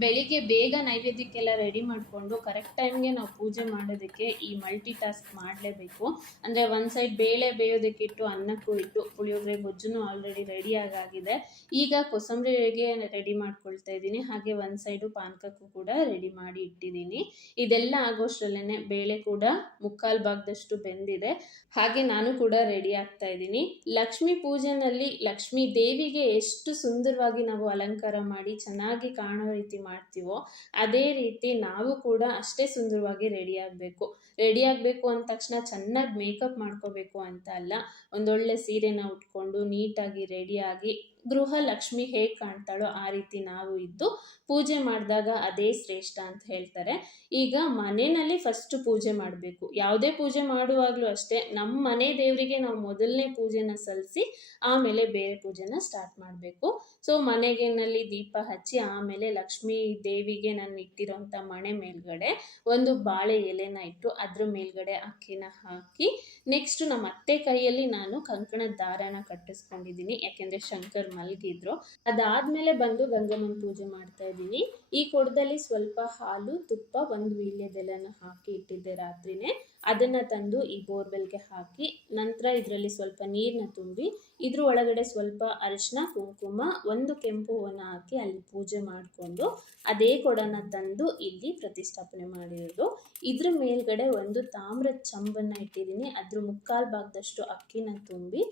ಬೆಳಿಗ್ಗೆ ಬೇಗ ನೈವೇದ್ಯಕ್ಕೆಲ್ಲ ರೆಡಿ ಮಾಡಿಕೊಂಡು ಕರೆಕ್ಟ್ ಟೈಮ್ಗೆ ನಾವು ಪೂಜೆ ಮಾಡೋದಕ್ಕೆ ಈ ಮಲ್ಟಿ ಟಾಸ್ಕ್ ಮಾಡಲೇಬೇಕು. ಅಂದರೆ ಒಂದು ಸೈಡ್ ಬೇಳೆ ಬೇಯೋದಕ್ಕಿಟ್ಟು ಅನ್ನಕ್ಕೂ ಇಟ್ಟು ಪುಳಿಯೋಗರೆ ಗೊಜ್ಜುನು ಆಲ್ರೆಡಿ ರೆಡಿಯಾಗಾಗಿದೆ ಈಗ ಕೊಸಂಬರಿಗೆ ರೆಡಿ ಮಾಡ್ಕೊಳ್ತಾ ಇದ್ದೀನಿ. ಹಾಗೆ ಒಂದು ಸೈಡು ಪಾನಕಕ್ಕೂ ಕೂಡ ರೆಡಿ ಮಾಡಿ ಇಟ್ಟಿದ್ದೀನಿ. ಇದೆಲ್ಲ ಆಗೋಷ್ಟರಲ್ಲೇ ಬೇಳೆ ಕೂಡ ಮುಕ್ಕಾಲು ಭಾಗದಷ್ಟು ಬೆಂದಿದೆ. ಹಾಗೆ ನಾನು ಕೂಡ ರೆಡಿ ಆಗ್ತಾ ಇದ್ದೀನಿ. ಲಕ್ಷ್ಮೀ ಪೂಜೆನಲ್ಲಿ ಲಕ್ಷ್ಮೀ ದೇವಿಗೆ ಎಷ್ಟು ಸುಂದರವಾಗಿ ನಾವು ಅಲಂಕಾರ ಮಾಡಿ ಚೆನ್ನಾಗಿ ಕಾಣೋ ರೀತಿ ಮಾಡ್ತೀವೋ ಅದೇ ರೀತಿ ನಾವು ಕೂಡ ಅಷ್ಟೇ ಸುಂದರವಾಗಿ ರೆಡಿ ಆಗಬೇಕು. ರೆಡಿ ಆಗಬೇಕು ಅಂದ ತಕ್ಷಣ ಚೆನ್ನಾಗಿ ಮೇಕಪ್ ಮಾಡ್ಕೋಬೇಕು ಅಂತ ಅಲ್ಲ. ಒಂದೊಳ್ಳೆ ಸೀರೆನ ಉಟ್ಕೊಂಡು ನೀಟಾಗಿ ರೆಡಿಯಾಗಿ ಗೃಹ ಲಕ್ಷ್ಮಿ ಹೇಗೆ ಕಾಣ್ತಾಳೋ ಆ ರೀತಿ ನಾವು ಇದ್ದು ಪೂಜೆ ಮಾಡಿದಾಗ ಅದೇ ಶ್ರೇಷ್ಠ ಅಂತ ಹೇಳ್ತಾರೆ. ಈಗ ಮನೆಯಲ್ಲಿ ಫಸ್ಟ್ ಪೂಜೆ ಮಾಡಬೇಕು. ಯಾವುದೇ ಪೂಜೆ ಮಾಡುವಾಗಲೂ ಅಷ್ಟೇ ನಮ್ಮ ಮನೆ ದೇವರಿಗೆ ನಾವು ಮೊದಲನೇ ಪೂಜೆನ ಸಲ್ಲಿಸಿ ಆಮೇಲೆ ಬೇರೆ ಪೂಜೆನ ಸ್ಟಾರ್ಟ್ ಮಾಡಬೇಕು. ಸೊ ಮನೆಗೆನಲ್ಲಿ ದೀಪ ಹಚ್ಚಿ ಆಮೇಲೆ ಲಕ್ಷ್ಮೀ ದೇವಿಗೆ ನಾನು ಇಟ್ಟಿರೋಂಥ ಮನೆ ಮೇಲ್ಗಡೆ ಒಂದು ಬಾಳೆ ಎಲೆನ ಇಟ್ಟು ಅದ್ರ ಮೇಲ್ಗಡೆ ಅಕ್ಕಿನ ಹಾಕಿ ನೆಕ್ಸ್ಟ್ ನಮ್ಮ ಅತ್ತೆ ಕೈಯಲ್ಲಿ ನಾನು ಕಂಕಣದ ದಾರನ ಕಟ್ಟಿಸ್ಕೊಂಡಿದ್ದೀನಿ. ಯಾಕೆಂದ್ರೆ ಶಂಕರ್ ಮಲಗಿದ್ರು. ಅದಾದ್ಮೇಲೆ ಬಂದು ಗಂಗಮ್ಮನ ಪೂಜೆ ಮಾಡ್ತಾ ಇದ್ದೀನಿ. ಈ ಕೊಡದಲ್ಲಿ ಸ್ವಲ್ಪ ಹಾಲು, ತುಪ್ಪ, ಒಂದು ವೀಳ್ಯದೆಲೆನ ಹಾಕಿ ಇಟ್ಟಿದ್ದೆ ರಾತ್ರಿನೇ. ಅದನ್ನು ತಂದು ಈ ಬೋರ್ವೆಲ್ಗೆ ಹಾಕಿ ನಂತರ ಇದರಲ್ಲಿ ಸ್ವಲ್ಪ ನೀರನ್ನ ತುಂಬಿ ಇದ್ರ ಒಳಗಡೆ ಸ್ವಲ್ಪ ಅರಿಶಿನ, ಕುಂಕುಮ, ಒಂದು ಕೆಂಪು ಹೂವನ್ನು ಹಾಕಿ ಅಲ್ಲಿ ಪೂಜೆ ಮಾಡಿಕೊಂಡು ಅದೇ ಕೊಡನ ತಂದು ಇಲ್ಲಿ ಪ್ರತಿಷ್ಠಾಪನೆ ಮಾಡಿರೋದು. ಇದ್ರ ಮೇಲ್ಗಡೆ ಒಂದು ತಾಮ್ರದ ಚಂಬನ್ನು ಇಟ್ಟಿದ್ದೀನಿ. ಅದ್ರ ಮುಕ್ಕಾಲು ಭಾಗದಷ್ಟು ಅಕ್ಕಿನ ತುಂಬಿ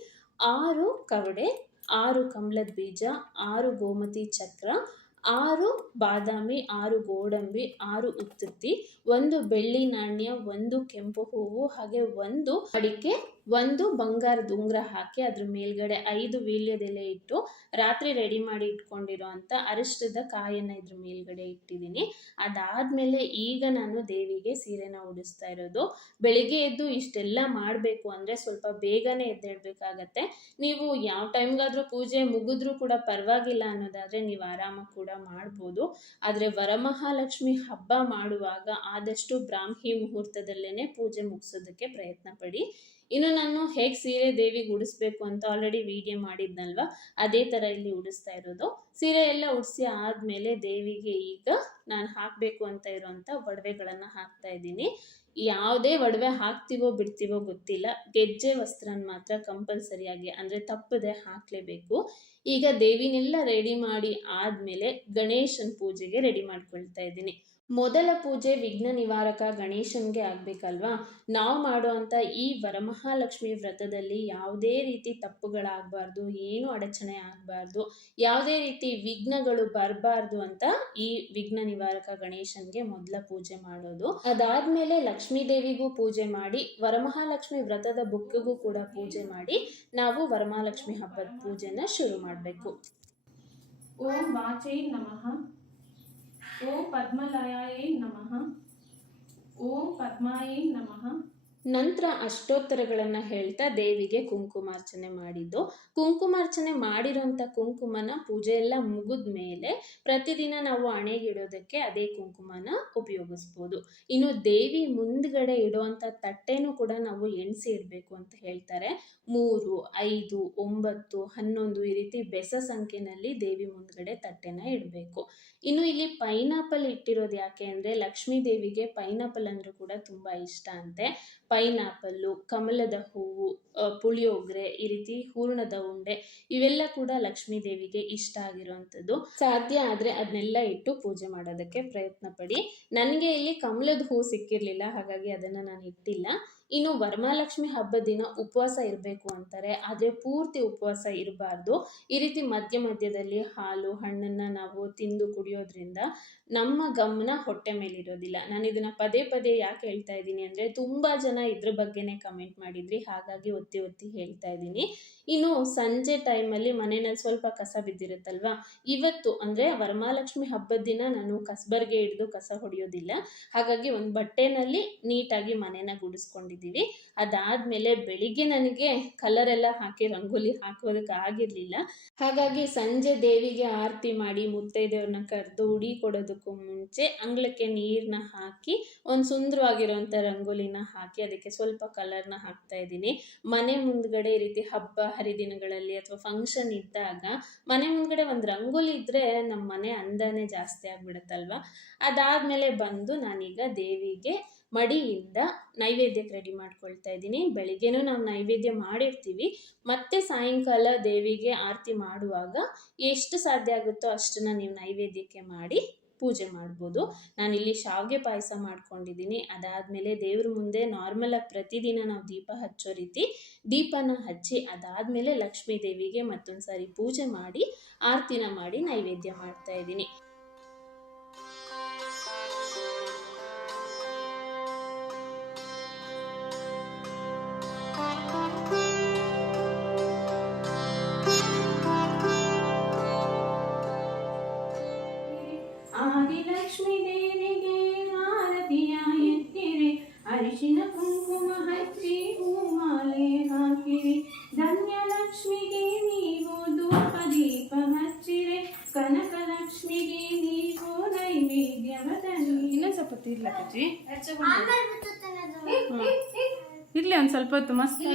ಆರು ಕವಡೆ ಆರು ಕಮಲದ ಬೀಜ, ಆರು ಗೋಮತಿ ಚಕ್ರ ಆರು ಬಾದಾಮಿ, ಆರು ಗೋಡಂಬಿ, ಆರು ಉತ್ತುತ್ತಿ, ಒಂದು ಬೆಳ್ಳಿ ನಾಣ್ಯ, ಒಂದು ಕೆಂಪು ಹೂವು, ಹಾಗೆ ಒಂದು ಅಡಿಕೆ. ಒಂದು ಬಂಗಾರದ ಉಂಗುರ ಹಾಕಿ ಅದ್ರ ಮೇಲ್ಗಡೆ ಐದು ವೀಳ್ಯದೆಲೆ ಇಟ್ಟು ರಾತ್ರಿ ರೆಡಿ ಮಾಡಿ ಇಟ್ಕೊಂಡಿರೋ ಅರಿಷ್ಟದ ಕಾಯನ್ನು ಇದ್ರ ಮೇಲ್ಗಡೆ ಇಟ್ಟಿದ್ದೀನಿ. ಅದಾದ್ಮೇಲೆ ಈಗ ನಾನು ದೇವಿಗೆ ಸೀರೆನ ಉಡಿಸ್ತಾ ಇರೋದು. ಬೆಳಿಗ್ಗೆ ಎದ್ದು ಇಷ್ಟೆಲ್ಲ ಮಾಡಬೇಕು ಅಂದರೆ ಸ್ವಲ್ಪ ಬೇಗನೆ ಎದ್ದೇಳ್ಬೇಕಾಗತ್ತೆ. ನೀವು ಯಾವ ಟೈಮ್ಗಾದ್ರೂ ಪೂಜೆ ಮುಗಿದ್ರೂ ಕೂಡ ಪರವಾಗಿಲ್ಲ ಅನ್ನೋದಾದರೆ ನೀವು ಆರಾಮ ಕೂಡ ಮಾಡ್ಬೋದು. ಆದರೆ ವರಮಹಾಲಕ್ಷ್ಮಿ ಹಬ್ಬ ಮಾಡುವಾಗ ಆದಷ್ಟು ಬ್ರಾಹ್ಮಿ ಮುಹೂರ್ತದಲ್ಲೇನೆ ಪೂಜೆ ಮುಗಿಸೋದಕ್ಕೆ ಪ್ರಯತ್ನ ಪಡಿ. ಇನ್ನು ನಾನು ಹೇಗೆ ಸೀರೆ ದೇವಿಗೆ ಉಡಿಸ್ಬೇಕು ಅಂತ ಆಲ್ರೆಡಿ ವಿಡಿಯೋ ಮಾಡಿದ್ನಲ್ವಾ? ಅದೇ ಥರ ಇಲ್ಲಿ ಉಡಿಸ್ತಾ ಇರೋದು. ಸೀರೆ ಎಲ್ಲ ಉಡಿಸಿ ಆದಮೇಲೆ ದೇವಿಗೆ ಈಗ ನಾನು ಹಾಕಬೇಕು ಅಂತ ಇರೋವಂಥ ಒಡವೆಗಳನ್ನು ಹಾಕ್ತಾ ಇದ್ದೀನಿ. ಯಾವುದೇ ಒಡವೆ ಹಾಕ್ತೀವೋ ಬಿಡ್ತೀವೋ ಗೊತ್ತಿಲ್ಲ. ಗೆಜ್ಜೆ ವಸ್ತ್ರನ ಮಾತ್ರ ಕಂಪಲ್ಸರಿಯಾಗಿ ಅಂದರೆ ತಪ್ಪದೆ ಹಾಕಲೇಬೇಕು. ಈಗ ದೇವಿನೆಲ್ಲ ರೆಡಿ ಮಾಡಿ ಆದಮೇಲೆ ಗಣೇಶನ ಪೂಜೆಗೆ ರೆಡಿ ಮಾಡ್ಕೊಳ್ತಾ ಇದ್ದೀನಿ. ಮೊದಲ ಪೂಜೆ ವಿಘ್ನ ನಿವಾರಕ ಗಣೇಶನ್ಗೆ ಆಗ್ಬೇಕಲ್ವಾ? ನಾವು ಮಾಡುವಂಥ ಈ ವರಮಹಾಲಕ್ಷ್ಮಿ ವ್ರತದಲ್ಲಿ ಯಾವುದೇ ರೀತಿ ತಪ್ಪುಗಳಾಗಬಾರ್ದು, ಏನು ಅಡಚಣೆ ಆಗಬಾರ್ದು, ಯಾವುದೇ ರೀತಿ ವಿಘ್ನಗಳು ಬರಬಾರ್ದು ಅಂತ ಈ ವಿಘ್ನ ನಿವಾರಕ ಗಣೇಶನ್ಗೆ ಮೊದಲ ಪೂಜೆ ಮಾಡೋದು. ಅದಾದಮೇಲೆ ಲಕ್ಷ್ಮೀ ದೇವಿಗೂ ಪೂಜೆ ಮಾಡಿ, ವರಮಹಾಲಕ್ಷ್ಮಿ ವ್ರತದ ಬುಕ್ಕಿಗೂ ಕೂಡ ಪೂಜೆ ಮಾಡಿ, ನಾವು ವರಮಹಾಲಕ್ಷ್ಮಿ ಹಬ್ಬದ ಪೂಜೆನ ಶುರು ಮಾಡಬೇಕು. ಓಂ ವಾಚೈ ನಮಃ. ಓಂ ಪದ್ಮಲಯಾಯೈ ನಮಃ ಓಂ ಪದ್ಮಾಯೈ ನಮಃ ನಂತರ ಅಷ್ಟೋತ್ತರಗಳನ್ನು ಹೇಳ್ತಾ ದೇವಿಗೆ ಕುಂಕುಮಾರ್ಚನೆ ಮಾಡಿದ್ದು. ಕುಂಕುಮಾರ್ಚನೆ ಮಾಡಿರೋಂಥ ಕುಂಕುಮನ ಪೂಜೆ ಎಲ್ಲ ಮುಗಿದ ಮೇಲೆ ಪ್ರತಿದಿನ ನಾವು ಹಣೆಗಿಡೋದಕ್ಕೆ ಅದೇ ಕುಂಕುಮನ ಉಪಯೋಗಿಸ್ಬೋದು. ಇನ್ನು ದೇವಿ ಮುಂದ್ಗಡೆ ಇಡುವಂಥ ತಟ್ಟೆನೂ ಕೂಡ ನಾವು ಎಣಿಸಿ ಇಡಬೇಕು ಅಂತ ಹೇಳ್ತಾರೆ. ಮೂರು, ಐದು, ಒಂಬತ್ತು, ಹನ್ನೊಂದು ಈ ರೀತಿ ಬೆಸ ಸಂಖ್ಯೆನಲ್ಲಿ ದೇವಿ ಮುಂದ್ಗಡೆ ತಟ್ಟೆನ ಇಡಬೇಕು. ಇನ್ನು ಇಲ್ಲಿ ಪೈನಾಪಲ್ ಇಟ್ಟಿರೋದು ಯಾಕೆ ಅಂದರೆ ಲಕ್ಷ್ಮೀ ದೇವಿಗೆ ಪೈನಾಪಲ್ ಅಂದರೂ ಕೂಡ ತುಂಬ ಇಷ್ಟ ಅಂತೆ. ಪೈನಾಪಲ್ಲು, ಕಮಲದ ಹೂವು ಪುಳಿಯೋಗರೆ, ಈ ರೀತಿ ಹೂರ್ಣದ ಉಂಡೆ, ಇವೆಲ್ಲ ಕೂಡ ಲಕ್ಷ್ಮೀ ದೇವಿಗೆ ಇಷ್ಟ ಆಗಿರುವಂಥದ್ದು. ಸಾಧ್ಯ ಆದರೆ ಅದನ್ನೆಲ್ಲ ಇಟ್ಟು ಪೂಜೆ ಮಾಡೋದಕ್ಕೆ ಪ್ರಯತ್ನ ಪಡಿ. ನನಗೆ ಇಲ್ಲಿ ಕಮಲದ ಹೂ ಸಿಕ್ಕಿರಲಿಲ್ಲ, ಹಾಗಾಗಿ ಅದನ್ನು ನಾನು ಇಟ್ಟಿಲ್ಲ. ಇನ್ನು ವರಮಹಾಲಕ್ಷ್ಮಿ ಹಬ್ಬದ ದಿನ ಉಪವಾಸ ಇರಬೇಕು ಅಂತಾರೆ. ಆದರೆ ಪೂರ್ತಿ ಉಪವಾಸ ಇರಬಾರ್ದು. ಈ ರೀತಿ ಮಧ್ಯ ಮಧ್ಯದಲ್ಲಿ ಹಾಲು, ಹಣ್ಣನ್ನು ನಾವು ತಿಂದು ಕುಡಿಯೋದ್ರಿಂದ ನಮ್ಮ ಗಮನ ಹೊಟ್ಟೆ ಮೇಲಿರೋದಿಲ್ಲ ನಾನು ಇದನ್ನು ಪದೇ ಪದೇ ಯಾಕೆ ಹೇಳ್ತಾ ಇದ್ದೀನಿ ಅಂದರೆ ತುಂಬ ಜನ ಇದ್ರ ಬಗ್ಗೆನೇ ಕಮೆಂಟ್ ಮಾಡಿದ್ರಿ. ಹಾಗಾಗಿ ಒತ್ತಿ ಒತ್ತಿ ಹೇಳ್ತಾ ಇದ್ದೀನಿ. ಇನ್ನು ಸಂಜೆ ಟೈಮಲ್ಲಿ ಮನೆಯಲ್ಲಿ ಸ್ವಲ್ಪ ಕಸ ಬಿದ್ದಿರುತ್ತಲ್ವಾ? ಇವತ್ತು ಅಂದರೆ ವರಮಹಾಲಕ್ಷ್ಮಿ ಹಬ್ಬದ ದಿನ ನಾನು ಕಸಬರ್ಗೆ ಹಿಡಿದು ಕಸ ಹೊಡೆಯೋದಿಲ್ಲ. ಹಾಗಾಗಿ ಒಂದು ಬಟ್ಟೆನಲ್ಲಿ ನೀಟಾಗಿ ಮನೆನ ಗುಡಿಸ್ಕೊಂಡಿದ್ದೀವಿ ಅದಾದಮೇಲೆ ಬೆಳಿಗ್ಗೆ ನನಗೆ ಕಲರ್ ಎಲ್ಲ ಹಾಕಿ ರಂಗೋಲಿ ಹಾಕೋದಕ್ಕೆ ಆಗಿರಲಿಲ್ಲ. ಹಾಗಾಗಿ ಸಂಜೆ ದೇವಿಗೆ ಆರತಿ ಮಾಡಿ ಮುತ್ತೈದೆಯವ್ರನ್ನ ಕರೆದು ಉಡಿ ಕೊಡೋದಕ್ಕೂ ಮುಂಚೆ ಅಂಗಳಕ್ಕೆ ನೀರನ್ನ ಹಾಕಿ ಒಂದು ಸುಂದರವಾಗಿರೋಂಥ ರಂಗೋಲಿನ ಹಾಕಿ ಅದಕ್ಕೆ ಸ್ವಲ್ಪ ಕಲರ್ನ ಹಾಕ್ತಾ ಇದ್ದೀನಿ. ಮನೆ ಮುಂದ್ಗಡೆ ಈ ರೀತಿ ಹಬ್ಬ, ಹರಿದಿನಗಳಲ್ಲಿ ಅಥವಾ ಫಂಕ್ಷನ್ ಇದ್ದಾಗ ಮನೆ ಮುಂದ್ಗಡೆ ಒಂದು ರಂಗೋಲಿ ಇದ್ದರೆ ನಮ್ಮ ಮನೆ ಅಂದನೇ ಜಾಸ್ತಿ ಆಗ್ಬಿಡುತ್ತಲ್ವ? ಅದಾದಮೇಲೆ ಬಂದು ನಾನೀಗ ದೇವಿಗೆ ಮಡಿಯಿಂದ ನೈವೇದ್ಯಕ್ಕೆ ರೆಡಿ ಮಾಡ್ಕೊಳ್ತಾ ಇದ್ದೀನಿ. ಬೆಳಿಗ್ಗೆನೂ ನಾವು ನೈವೇದ್ಯ ಮಾಡಿರ್ತೀವಿ. ಮತ್ತೆ ಸಾಯಂಕಾಲ ದೇವಿಗೆ ಆರತಿ ಮಾಡುವಾಗ ಎಷ್ಟು ಸಾಧ್ಯ ಆಗುತ್ತೋ ಅಷ್ಟನ್ನು ನೀವು ನೈವೇದ್ಯಕ್ಕೆ ಮಾಡಿ ಪೂಜೆ ಮಾಡ್ಬೋದು. ನಾನಿಲ್ಲಿ ಶಾವಿಗೆ ಪಾಯಸ ಮಾಡ್ಕೊಂಡಿದ್ದೀನಿ. ಅದಾದಮೇಲೆ ದೇವ್ರ ಮುಂದೆ ನಾರ್ಮಲಾಗಿ ಪ್ರತಿದಿನ ನಾವು ದೀಪ ಹಚ್ಚೋ ರೀತಿ ದೀಪನ ಹಚ್ಚಿ ಅದಾದಮೇಲೆ ಲಕ್ಷ್ಮೀ ದೇವಿಗೆ ಮತ್ತೊಂದು ಸಾರಿ ಪೂಜೆ ಮಾಡಿ, ಆರತಿನ ಮಾಡಿ ನೈವೇದ್ಯ ಮಾಡ್ತಾ ಇದ್ದೀನಿ. ಒಂದ್ ಸ್ವಲ್ಪ ಹೊತ್ತು ಮಸ್ತಾಗಿ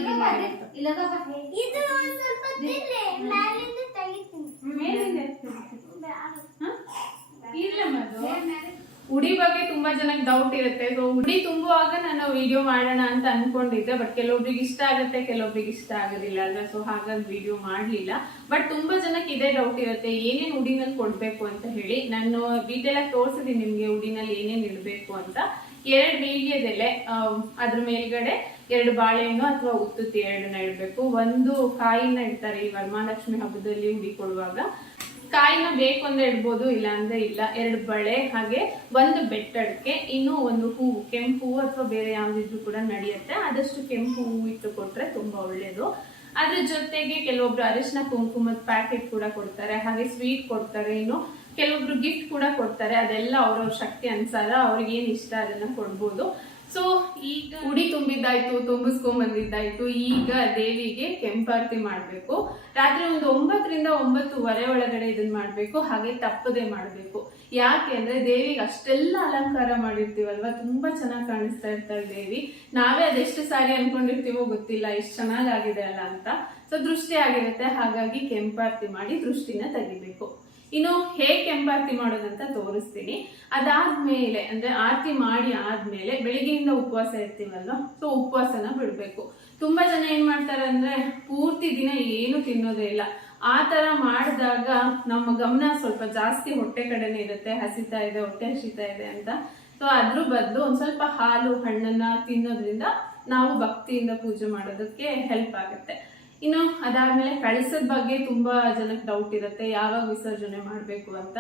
ಉಡಿ ಬಗ್ಗೆ ತುಂಬಾ ಜನಕ್ಕೆ ಡೌಟ್ ಇರುತ್ತೆ. ಸೊ ಉಡಿ ತುಂಬುವಾಗ ನಾನು ವಿಡಿಯೋ ಮಾಡೋಣ ಅಂತ ಅನ್ಕೊಂಡಿದ್ದೆ ಬಟ್ ಕೆಲವೊಬ್ರಿಗೆ ಇಷ್ಟ ಆಗುತ್ತೆ ಕೆಲವೊಬ್ರಿಗೆ ಇಷ್ಟ ಆಗೋದಿಲ್ಲ. ಅಲ್ವಾ ಸೊ ಹಾಗಾಗಿ ವಿಡಿಯೋ ಮಾಡಲಿಲ್ಲ. ಬಟ್ ತುಂಬಾ ಜನಕ್ಕೆ ಇದೇ ಡೌಟ್ ಇರುತ್ತೆ ಏನೇನು ಉಡಿನಲ್ಲಿ ಕೊಡ್ಬೇಕು ಅಂತ ಹೇಳಿ. ನಾನು ಡೀಟೇಲ್ ಆಗಿ ತೋರಿಸಿದೀನಿ ನಿಮ್ಗೆ ಉಡಿನಲ್ಲಿ ಏನೇನು ಇಡಬೇಕು ಅಂತ. ಎರಡು ವೀಳ್ಯದೆಲೆ ಅದ್ರ ಮೇಲ್ಗಡೆ ಎರಡು ಬಾಳೆಹಣ್ಣು ಅಥವಾ ಉತ್ತುತ್ತಿ ಎರಡನ್ನ ಇಡಬೇಕು. ಒಂದು ಕಾಯಿನ ಇಡ್ತಾರೆ ಈ ವರಮಹಾಲಕ್ಷ್ಮಿ ಹಬ್ಬದಲ್ಲಿ ಉಡಿ ಕೊಡುವಾಗ ಕಾಯಿನ ಬೇಕು ಅಂದ್ರೆ ಇಡ್ಬೋದು ಇಲ್ಲ ಅಂದ್ರೆ ಇಲ್ಲ. ಎರಡು ಬಳೆ, ಹಾಗೆ ಒಂದು ಬೆಟ್ಟಡಕ್ಕೆ ಇನ್ನು ಒಂದು ಹೂವು, ಕೆಂಪು ಹೂವು ಅಥವಾ ಬೇರೆ ಯಾವ್ದಿದ್ರು ಕೂಡ ನಡೆಯುತ್ತೆ. ಆದಷ್ಟು ಕೆಂಪು ಹೂವು ಇಟ್ಟು ಕೊಟ್ರೆ ತುಂಬಾ ಒಳ್ಳೇದು. ಅದ್ರ ಜೊತೆಗೆ ಕೆಲವೊಬ್ರು ಅರಿಶಿನ ಕುಂಕುಮದ ಪ್ಯಾಕೆಟ್ ಕೂಡ ಕೊಡ್ತಾರೆ. ಹಾಗೆ ಸ್ವೀಟ್ ಕೊಡ್ತಾರೆ. ಇನ್ನು ಕೆಲವೊಬ್ರು ಗಿಫ್ಟ್ ಕೂಡ ಕೊಡ್ತಾರೆ. ಅದೆಲ್ಲ ಅವ್ರವ್ರ ಶಕ್ತಿ ಅನ್ಸಾರ ಅವ್ರಿಗೆ ಏನ್ ಇಷ್ಟ ಅದನ್ನ ಕೊಡ್ಬೋದು. ಸೊ ಈಗ ಉಡಿ ತುಂಬಿದ್ದಾಯ್ತು ತುಂಬಿಸ್ಕೊಂಡ್ ಬಂದಿದ್ದಾಯ್ತು ಈಗ ದೇವಿಗೆ ಕೆಂಪಾರತಿ ಮಾಡ್ಬೇಕು. ರಾತ್ರಿ ಒಂದು ಒಂಬತ್ತರಿಂದ ಒಂಬತ್ತುವರೆ ಒಳಗಡೆ ಇದನ್ನ ಮಾಡ್ಬೇಕು. ಹಾಗೆ ತಪ್ಪದೆ ಮಾಡ್ಬೇಕು. ಯಾಕೆ ಅಂದ್ರೆ ದೇವಿಗೆ ಅಷ್ಟೆಲ್ಲ ಅಲಂಕಾರ ಮಾಡಿರ್ತೀವಲ್ವಾ? ತುಂಬಾ ಚೆನ್ನಾಗಿ ಕಾಣಿಸ್ತಾ ಇರ್ತಾರೆ ದೇವಿ. ನಾವೇ ಅದೆಷ್ಟು ಸಾರಿ ಅನ್ಕೊಂಡಿರ್ತೀವೋ ಗೊತ್ತಿಲ್ಲ. ಎಷ್ಟು ಚೆನ್ನಾಗಾಗಿದೆ ಅಲ್ಲ ಅಂತ. ಸೊ ದೃಷ್ಟಿ ಆಗಿರುತ್ತೆ. ಹಾಗಾಗಿ ಕೆಂಪಾರತಿ ಮಾಡಿ ದೃಷ್ಟಿನ ತೆಗಿಬೇಕು. ಇನ್ನು ಹೇಗೆ ಕೆಂಪಾರತಿ ಮಾಡೋದಂತ ತೋರಿಸ್ತೀನಿ. ಅದಾದ್ಮೇಲೆ, ಅಂದ್ರೆ ಆರತಿ ಮಾಡಿ ಆದ್ಮೇಲೆ ಬೆಳಿಗ್ಗೆಯಿಂದ ಉಪವಾಸ ಇರ್ತೀವಲ್ವಾ, ಸೊ ಉಪವಾಸನ ಬಿಡಬೇಕು. ತುಂಬಾ ಜನ ಏನ್ ಮಾಡ್ತಾರೆ ಅಂದ್ರೆ ಪೂರ್ತಿ ದಿನ ಏನು ತಿನ್ನೋದೇ ಇಲ್ಲ. ಆ ತರ ಮಾಡಿದಾಗ ನಮ್ಮ ಗಮನ ಸ್ವಲ್ಪ ಜಾಸ್ತಿ ಹೊಟ್ಟೆ ಕಡೆನೇ ಇರುತ್ತೆ, ಹಸಿತಾ ಇದೆ, ಹೊಟ್ಟೆ ಹಸಿತಾ ಇದೆ ಅಂತ. ಸೊ ಅದ್ರ ಬದಲು ಒಂದ್ ಸ್ವಲ್ಪ ಹಾಲು, ಹಣ್ಣನ್ನ ತಿನ್ನೋದ್ರಿಂದ ನಾವು ಭಕ್ತಿಯಿಂದ ಪೂಜೆ ಮಾಡೋದಕ್ಕೆ ಹೆಲ್ಪ್ ಆಗುತ್ತೆ. ಇನ್ನು ಅದಾದ್ಮೇಲೆ ಕಳಸದ ಬಗ್ಗೆ ತುಂಬಾ ಜನಕ್ಕೆ ಡೌಟ್ ಇರುತ್ತೆ, ಯಾವಾಗ ವಿಸರ್ಜನೆ ಮಾಡಬೇಕು ಅಂತ.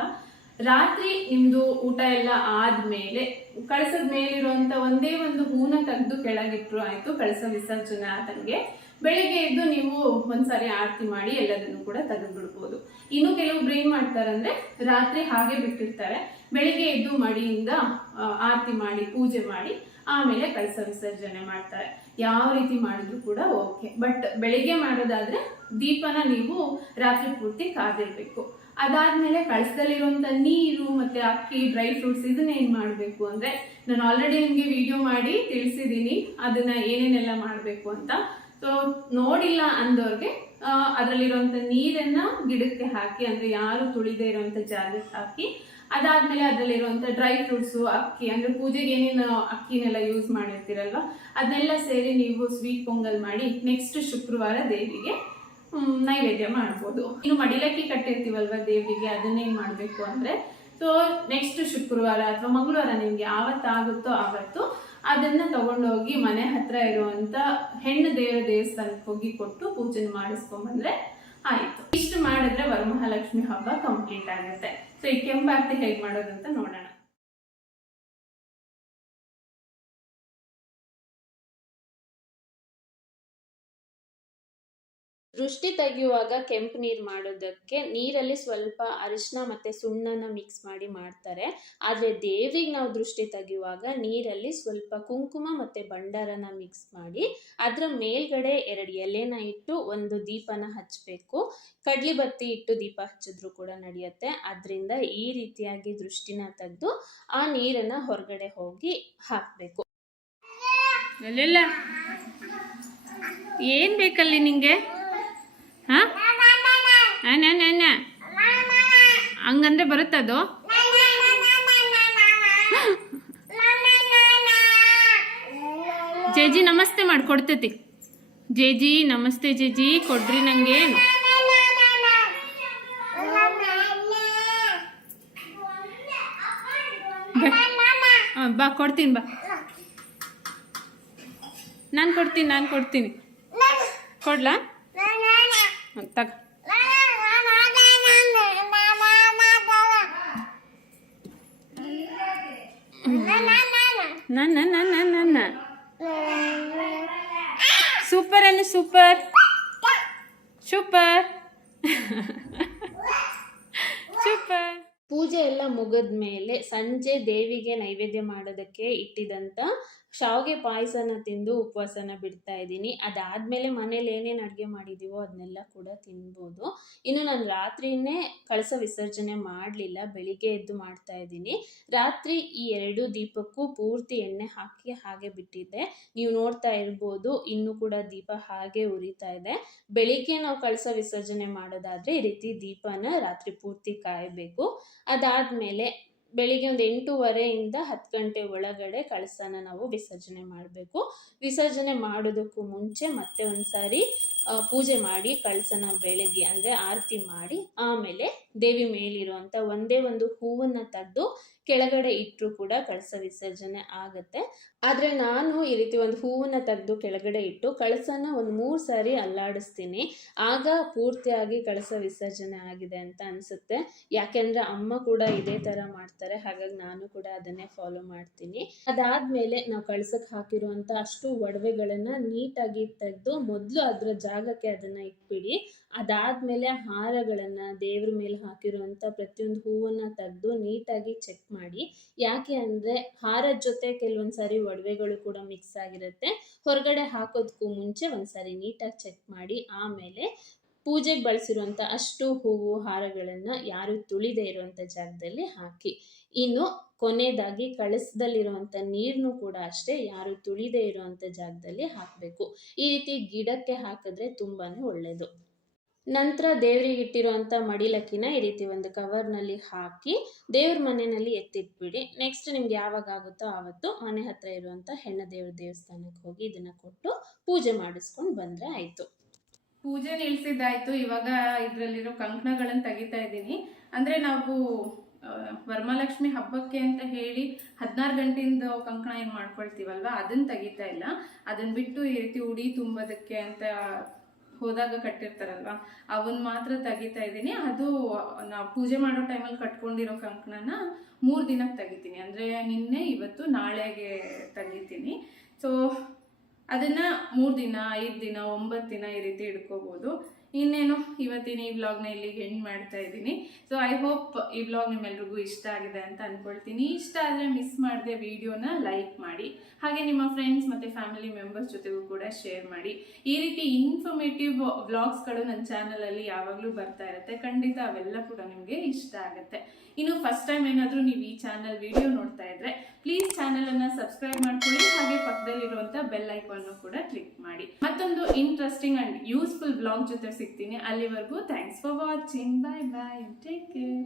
ರಾತ್ರಿ ನಿಮ್ದು ಊಟ ಎಲ್ಲ ಆದ್ಮೇಲೆ, ಕಳಸದ ಮೇಲಿರುವಂತ ಒಂದೇ ಒಂದು ಹೂನ ತೆಗೆದು ಕೆಳಗಿಟ್ರು ಆಯ್ತು, ಕಳಸ ವಿಸರ್ಜನೆ ಆದಂಗೆ ಬೆಳಿಗ್ಗೆ ಎದ್ದು ನೀವು ಒಂದ್ಸಾರಿ ಆರತಿ ಮಾಡಿ ಎಲ್ಲದನ್ನು ಕೂಡ ತೆಗೆದು ಬಿಡ್ಬೋದು ಇನ್ನು ಕೆಲವೊಬ್ರು ಏನ್ ಮಾಡ್ತಾರೆ ಅಂದ್ರೆ ರಾತ್ರಿ ಹಾಗೆ ಬಿಟ್ಟಿರ್ತಾರೆ. ಬೆಳಿಗ್ಗೆ ಎದ್ದು ಮಡಿಯಿಂದ ಆರತಿ ಮಾಡಿ, ಪೂಜೆ ಮಾಡಿ, ಆಮೇಲೆ ಕಳಸ ವಿಸರ್ಜನೆ ಮಾಡ್ತಾರೆ. ಯಾವ ರೀತಿ ಮಾಡಿದ್ರು ಕೂಡ ಓಕೆ. ಬಟ್ ಬೆಳಿಗ್ಗೆ ಮಾಡೋದಾದ್ರೆ ದೀಪನ ನೀವು ರಾತ್ರಿ ಪೂರ್ತಿ ಕಾದಿರ್ಬೇಕು. ಅದಾದ್ಮೇಲೆ ಕಳಸದಲ್ಲಿರುವಂತ ನೀರು ಮತ್ತೆ ಅಕ್ಕಿ ಡ್ರೈ ಫ್ರೂಟ್ಸ್ ಇದನ್ನ ಏನ್ ಮಾಡ್ಬೇಕು ಅಂದ್ರೆ ನಾನು ಆಲ್ರೆಡಿ ನಿಮ್ಗೆ ವಿಡಿಯೋ ಮಾಡಿ ತಿಳಿಸಿದೀನಿ, ಅದನ್ನ ಏನೇನೆಲ್ಲ ಮಾಡ್ಬೇಕು ಅಂತ. ಸೊ ನೋಡಿಲ್ಲ ಅಂದವ್ರಿಗೆ ಅದರಲ್ಲಿರುವಂತ ನೀರನ್ನ ಗಿಡಕ್ಕೆ ಹಾಕಿ, ಅಂದ್ರೆ ಯಾರು ತುಳಿದೇ ಇರುವಂತ ಜಾಗಕ್ಕೆ ಹಾಕಿ ಅದಾದ್ಮೇಲೆ ಅದರಲ್ಲಿರುವಂಥ ಡ್ರೈ ಫ್ರೂಟ್ಸು ಅಕ್ಕಿ, ಅಂದ್ರೆ ಪೂಜೆಗೆ ಏನೇನು ಅಕ್ಕಿನೆಲ್ಲ ಯೂಸ್ ಮಾಡಿರ್ತೀರಲ್ವ? ಅದನ್ನೆಲ್ಲ ಸೇರಿ ನೀವು ಸ್ವೀಟ್ ಪೊಂಗಲ್ ಮಾಡಿ ನೆಕ್ಸ್ಟ್ ಶುಕ್ರವಾರ ದೇವಿಗೆ ನೈವೇದ್ಯ ಮಾಡ್ಬೋದು. ಇನ್ನು ಮಡಿಲಕ್ಕಿ ಕಟ್ಟಿರ್ತೀವಲ್ವ ದೇವಿಗೆ ಅದನ್ನೇನು ಮಾಡಬೇಕು ಅಂದ್ರೆ ಸೊ ನೆಕ್ಸ್ಟ್ ಶುಕ್ರವಾರ ಅಥವಾ ಮಂಗಳವಾರ ನಿಮ್ಗೆ ಆವತ್ತಾಗುತ್ತೋ ಆವತ್ತು, ಅದನ್ನ ತಗೊಂಡೋಗಿ ಮನೆ ಹತ್ರ ಇರುವಂತ ಹೆಣ್ಣು ದೇವರ ದೇವಸ್ಥಾನಕ್ಕೆ ಹೋಗಿ ಕೊಟ್ಟು ಪೂಜೆ ಮಾಡಿಸ್ಕೊಂಡ್ಬಂದ್ರೆ ಆಯ್ತು. ಇಷ್ಟು ಮಾಡಿದ್ರೆ ವರಮಹಾಲಕ್ಷ್ಮಿ ಹಬ್ಬ ಕಂಪ್ಲೀಟ್ ಆಗುತ್ತೆ. ಸೊ ಈ ಕೆಂಪಾರ್ತಿ ಹೇಗ್ ಮಾಡೋದಂತ ನೋಡೋಣ. ದೃಷ್ಟಿ ತೆಗೆಯುವಾಗ ಕೆಂಪು ನೀರು ಮಾಡೋದಕ್ಕೆ ನೀರಲ್ಲಿ ಸ್ವಲ್ಪ ಅರಿಶಿನ ಮತ್ತು ಸುಣ್ಣನ ಮಿಕ್ಸ್ ಮಾಡಿ ಮಾಡ್ತಾರೆ. ಆದರೆ ದೇವ್ರಿಗೆ ನಾವು ದೃಷ್ಟಿ ತೆಗೆಯುವಾಗ ನೀರಲ್ಲಿ ಸ್ವಲ್ಪ ಕುಂಕುಮ ಮತ್ತು ಬಂಡಾರನ ಮಿಕ್ಸ್ ಮಾಡಿ ಅದರ ಮೇಲ್ಗಡೆ ಎರಡು ಎಲೆನ ಇಟ್ಟು ಒಂದು ದೀಪನ ಹಚ್ಚಬೇಕು ಕಡ್ಲಿ ಬತ್ತಿ ಇಟ್ಟು ದೀಪ ಹಚ್ಚಿದ್ರು ಕೂಡ ನಡೆಯುತ್ತೆ. ಅದರಿಂದ ಈ ರೀತಿಯಾಗಿ ದೃಷ್ಟಿನ ತೆಗೆದು ಆ ನೀರನ್ನು ಹೊರಗಡೆ ಹೋಗಿ ಹಾಕಬೇಕು. ಏನು ಬೇಕಲ್ಲಿ ನಿಂಗೆ? ಹಾ? ಹಂಗಂದ್ರೆ ಬರುತ್ತದು ಜೇಜಿ, ನಮಸ್ತೆ ಮಾಡ್ಕೊಡ್ತೈತಿ. ಜೇಜಿ, ನಮಸ್ತೆ ಜೇಜಿ, ಕೊಡ್ರಿ ನಂಗೆ ಬಾ, ಕೊಡ್ತೀನಿ, ಬಾ. ನಾನು ಕೊಡ್ತೀನಿ ನಾನು ಕೊಡ್ತೀನಿ. ಕೊಡ್ಲಾ? ತಗ. ನನ್ನ ನನ್ನ ನನ್ನ ಸೂಪರ್ ಅನ್ನು ಸೂಪರ್. ಸೂಪರ್. ಸೂಪರ್. ಪೂಜೆ ಎಲ್ಲ ಮುಗಿದ ಮೇಲೆ ಸಂಜೆ ದೇವಿಗೆ ನೈವೇದ್ಯ ಮಾಡೋದಕ್ಕೆ ಇಟ್ಟಿದಂಥ ಶಾವಿಗೆ ಪಾಯಸನ ತಿಂದು ಉಪವಾಸನ ಬಿಡ್ತಾ ಇದ್ದೀನಿ. ಅದಾದಮೇಲೆ ಮನೇಲಿ ಏನೇನು ಅಡುಗೆ ಮಾಡಿದ್ದೀವೋ ಅದನ್ನೆಲ್ಲ ಕೂಡ ತಿನ್ಬೋದು. ಇನ್ನು ನಾನು ರಾತ್ರಿನೇ ಕಳಸ ವಿಸರ್ಜನೆ ಮಾಡಲಿಲ್ಲ. ಬೆಳಿಗ್ಗೆ ಎದ್ದು ಮಾಡ್ತಾ ಇದ್ದೀನಿ. ರಾತ್ರಿ ಈ ಎರಡು ದೀಪಕ್ಕೂ ಪೂರ್ತಿ ಎಣ್ಣೆ ಹಾಕಿ ಹಾಗೆ ಬಿಟ್ಟಿದ್ದೆ. ನೀವು ನೋಡ್ತಾ ಇರ್ಬೋದು, ಇನ್ನೂ ಕೂಡ ದೀಪ ಹಾಗೆ ಉರಿತಾ ಇದೆ. ಬೆಳಿಗ್ಗೆ ನಾವು ಕಳಸ ವಿಸರ್ಜನೆ ಮಾಡೋದಾದರೆ ಈ ರೀತಿ ದೀಪನ ರಾತ್ರಿ ಪೂರ್ತಿ ಕಾಯಬೇಕು. ಅದಾದಮೇಲೆ ಬೆಳಿಗ್ಗೆ ಒಂದು ಎಂಟೂವರೆಯಿಂದ ಹತ್ತು ಗಂಟೆ ಒಳಗಡೆ ಕಳಸನ ನಾವು ವಿಸರ್ಜನೆ ಮಾಡಬೇಕು. ವಿಸರ್ಜನೆ ಮಾಡೋದಕ್ಕೂ ಮುಂಚೆ ಮತ್ತೆ ಒಂದು ಸಾರಿ ಪೂಜೆ ಮಾಡಿ ಕಳಸನ ಬೆಳಗ್ಗೆ ಅಂದರೆ ಆರತಿ ಮಾಡಿ ಆಮೇಲೆ ದೇವಿ ಮೇಲಿರುವಂಥ ಒಂದೇ ಒಂದು ಹೂವನ್ನು ತೆಗೆದು ಕೆಳಗಡೆ ಇಟ್ಟರು ಕೂಡ ಕಳಸ ವಿಸರ್ಜನೆ ಆಗುತ್ತೆ. ಆದರೆ ನಾನು ಈ ರೀತಿ ಒಂದು ಹೂವನ್ನು ತೆಗೆದು ಕೆಳಗಡೆ ಇಟ್ಟು ಕಳಸನ ಒಂದು ಮೂರು ಸಾರಿ ಅಲ್ಲಾಡಿಸ್ತೀನಿ. ಆಗ ಪೂರ್ತಿಯಾಗಿ ಕಳಸ ವಿಸರ್ಜನೆ ಆಗಿದೆ ಅಂತ ಅನಿಸುತ್ತೆ. ಯಾಕೆಂದರೆ ಅಮ್ಮ ಕೂಡ ಇದೇ ಥರ ಮಾಡ್ತಾರೆ. ಹಾಗಾಗಿ ನಾನು ಕೂಡ ಅದನ್ನೇ ಫಾಲೋ ಮಾಡ್ತೀನಿ. ಅದಾದಮೇಲೆ ನಾವು ಕಳಸಕ್ಕೆ ಹಾಕಿರುವಂಥ ಅಷ್ಟು ಒಡವೆಗಳನ್ನು ನೀಟಾಗಿ ತೆಗೆದು ಮೊದಲು ಅದರ ಜಾಗಕ್ಕೆ ಅದನ್ನು ಇಟ್ಬಿಡಿ. ಅದಾದಮೇಲೆ ಹಾರಗಳನ್ನು ದೇವ್ರ ಮೇಲೆ ಹಾಕಿರುವಂತ ಪ್ರತಿಯೊಂದು ಹೂವನ್ನು ತೆಗೆದು ನೀಟಾಗಿ ಚೆಕ್ ಮಾಡಿ. ಯಾಕೆ ಅಂದರೆ ಹಾರದ ಜೊತೆ ಕೆಲವೊಂದು ಸಾರಿ ಒಡವೆಗಳು ಕೂಡ ಮಿಕ್ಸ್ ಆಗಿರುತ್ತೆ. ಹೊರಗಡೆ ಹಾಕೋದಕ್ಕೂ ಮುಂಚೆ ಒಂದು ಸಾರಿ ನೀಟಾಗಿ ಚೆಕ್ ಮಾಡಿ. ಆಮೇಲೆ ಪೂಜೆಗೆ ಬಳಸಿರುವಂತ ಅಷ್ಟು ಹೂವು, ಹಾರಗಳನ್ನು ಯಾರು ತುಳಿದೇ ಇರುವಂತ ಜಾಗದಲ್ಲಿ ಹಾಕಿ. ಇನ್ನು ಕೊನೆಯದಾಗಿ ಕಳಸದಲ್ಲಿರುವಂಥ ನೀರನ್ನು ಕೂಡ ಅಷ್ಟೇ ಯಾರು ತುಳಿದೇ ಇರುವಂತ ಜಾಗದಲ್ಲಿ ಹಾಕಬೇಕು. ಈ ರೀತಿ ಗಿಡಕ್ಕೆ ಹಾಕಿದ್ರೆ ತುಂಬಾ ಒಳ್ಳೆಯದು ನಂತರ ದೇವರಿಗೆ ಇಟ್ಟಿರುವಂಥ ಮಡಿಲಕ್ಕಿನ ಈ ರೀತಿ ಒಂದು ಕವರ್ನಲ್ಲಿ ಹಾಕಿ ದೇವ್ರ ಮನೆಯಲ್ಲಿ ಎತ್ತಿಟ್ಬಿಡಿ. ನೆಕ್ಸ್ಟ್ ನಿಮ್ಗೆ ಯಾವಾಗ ಆಗುತ್ತೋ ಆವತ್ತು ಮನೆ ಹತ್ರ ಇರುವಂಥ ಹೆಣ್ಣ ದೇವ್ರ ದೇವಸ್ಥಾನಕ್ಕೆ ಹೋಗಿ ಇದನ್ನ ಕೊಟ್ಟು ಪೂಜೆ ಮಾಡಿಸ್ಕೊಂಡು ಬಂದ್ರೆ ಆಯ್ತು. ಪೂಜೆ ನಿಲ್ಸಿದ್ದಾಯ್ತು. ಇವಾಗ ಇದ್ರಲ್ಲಿರೋ ಕಂಕಣಗಳನ್ನ ತೆಗಿತಾ ಇದ್ದೀನಿ. ಅಂದ್ರೆ ನಾವು ವರಮಹಾಲಕ್ಷ್ಮಿ ಹಬ್ಬಕ್ಕೆ ಅಂತ ಹೇಳಿ ಹದಿನಾರು ಗಂಟೆಯಿಂದ ಕಂಕಣ ಏನ್ ಮಾಡ್ಕೊಳ್ತೀವಲ್ವಾ? ಅದನ್ನ ತೆಗಿತಾ ಇಲ್ಲ. ಅದನ್ನ ಬಿಟ್ಟು ಈ ರೀತಿ ಉಡಿ ತುಂಬೋದಕ್ಕೆ ಅಂತ ಹೋದಾಗ ಕಟ್ಟಿರ್ತಾರಲ್ವಾ? ಅವನ್ ಮಾತ್ರ ತೆಗಿತಾ ಇದ್ದೀನಿ. ಅದು ನಾವು ಪೂಜೆ ಮಾಡೋ ಟೈಮಲ್ಲಿ ಕಟ್ಕೊಂಡಿರೋ ಕಂಕಣನ ಮೂರು ದಿನಕ್ಕೆ ತೆಗಿತೀನಿ. ಅಂದ್ರೆ ನಿನ್ನೆ, ಇವತ್ತು, ನಾಳೆಗೆ ತೆಗಿತೀನಿ. ಸೊ ಅದನ್ನ ಮೂರು ದಿನ, ಐದು ದಿನ, ಒಂಬತ್ತು ದಿನ ಈ ರೀತಿ ಇಟ್ಕೋಬಹುದು ಇನ್ನೇನು ಇವತ್ತಿನ ಈ ವ್ಲಾಗ್ನ ಇಲ್ಲಿಗೆ ಎಂಡ್ ಮಾಡ್ತಾ ಇದ್ದೀನಿ. ಸೊ ಐ ಹೋಪ್ ಈ ವ್ಲಾಗ್ ನಿಮ್ಮೆಲ್ರಿಗೂ ಇಷ್ಟ ಆಗಿದೆ ಅಂತ ಅಂದ್ಕೊಳ್ತೀನಿ ಇಷ್ಟ ಆದರೆ ಮಿಸ್ ಮಾಡದೆ ವಿಡಿಯೋನ ಲೈಕ್ ಮಾಡಿ. ಹಾಗೆ ನಿಮ್ಮ ಫ್ರೆಂಡ್ಸ್ ಮತ್ತು ಫ್ಯಾಮಿಲಿ ಮೆಂಬರ್ಸ್ ಜೊತೆಗೂ ಕೂಡ ಶೇರ್ ಮಾಡಿ. ಈ ರೀತಿ ಇನ್ಫಾರ್ಮೇಟಿವ್ ವ್ಲಾಗ್ಸ್ಗಳು ನನ್ನ ಚಾನಲಲ್ಲಿ ಯಾವಾಗಲೂ ಬರ್ತಾ ಇರುತ್ತೆ. ಖಂಡಿತ ಅವೆಲ್ಲ ಕೂಡ ನಿಮಗೆ ಇಷ್ಟ ಆಗುತ್ತೆ. ಇನ್ನು ಫಸ್ಟ್ ಟೈಮ್ ಏನಾದರೂ ನೀವು ಈ ಚಾನಲ್ ವಿಡಿಯೋ ನೋಡ್ತಾ ಇದ್ರೆ ಪ್ಲೀಸ್ ಚಾನಲ್ ಅನ್ನ ಸಬ್ಸ್ಕ್ರೈಬ್ ಮಾಡ್ಕೊಳ್ಳಿ, ಹಾಗೆ ಪಕ್ಕದಲ್ಲಿರುವಂತಹ ಬೆಲ್ ಐಕಾನ್ ಕೂಡ ಕ್ಲಿಕ್ ಮಾಡಿ. ಮತ್ತೊಂದು ಇಂಟ್ರೆಸ್ಟಿಂಗ್ ಅಂಡ್ ಯೂಸ್ಫುಲ್ ಬ್ಲಾಗ್ ಜೊತೆ ಸಿಗ್ತೀನಿ. ಅಲ್ಲಿವರೆಗೂ thanks for watching bye bye take care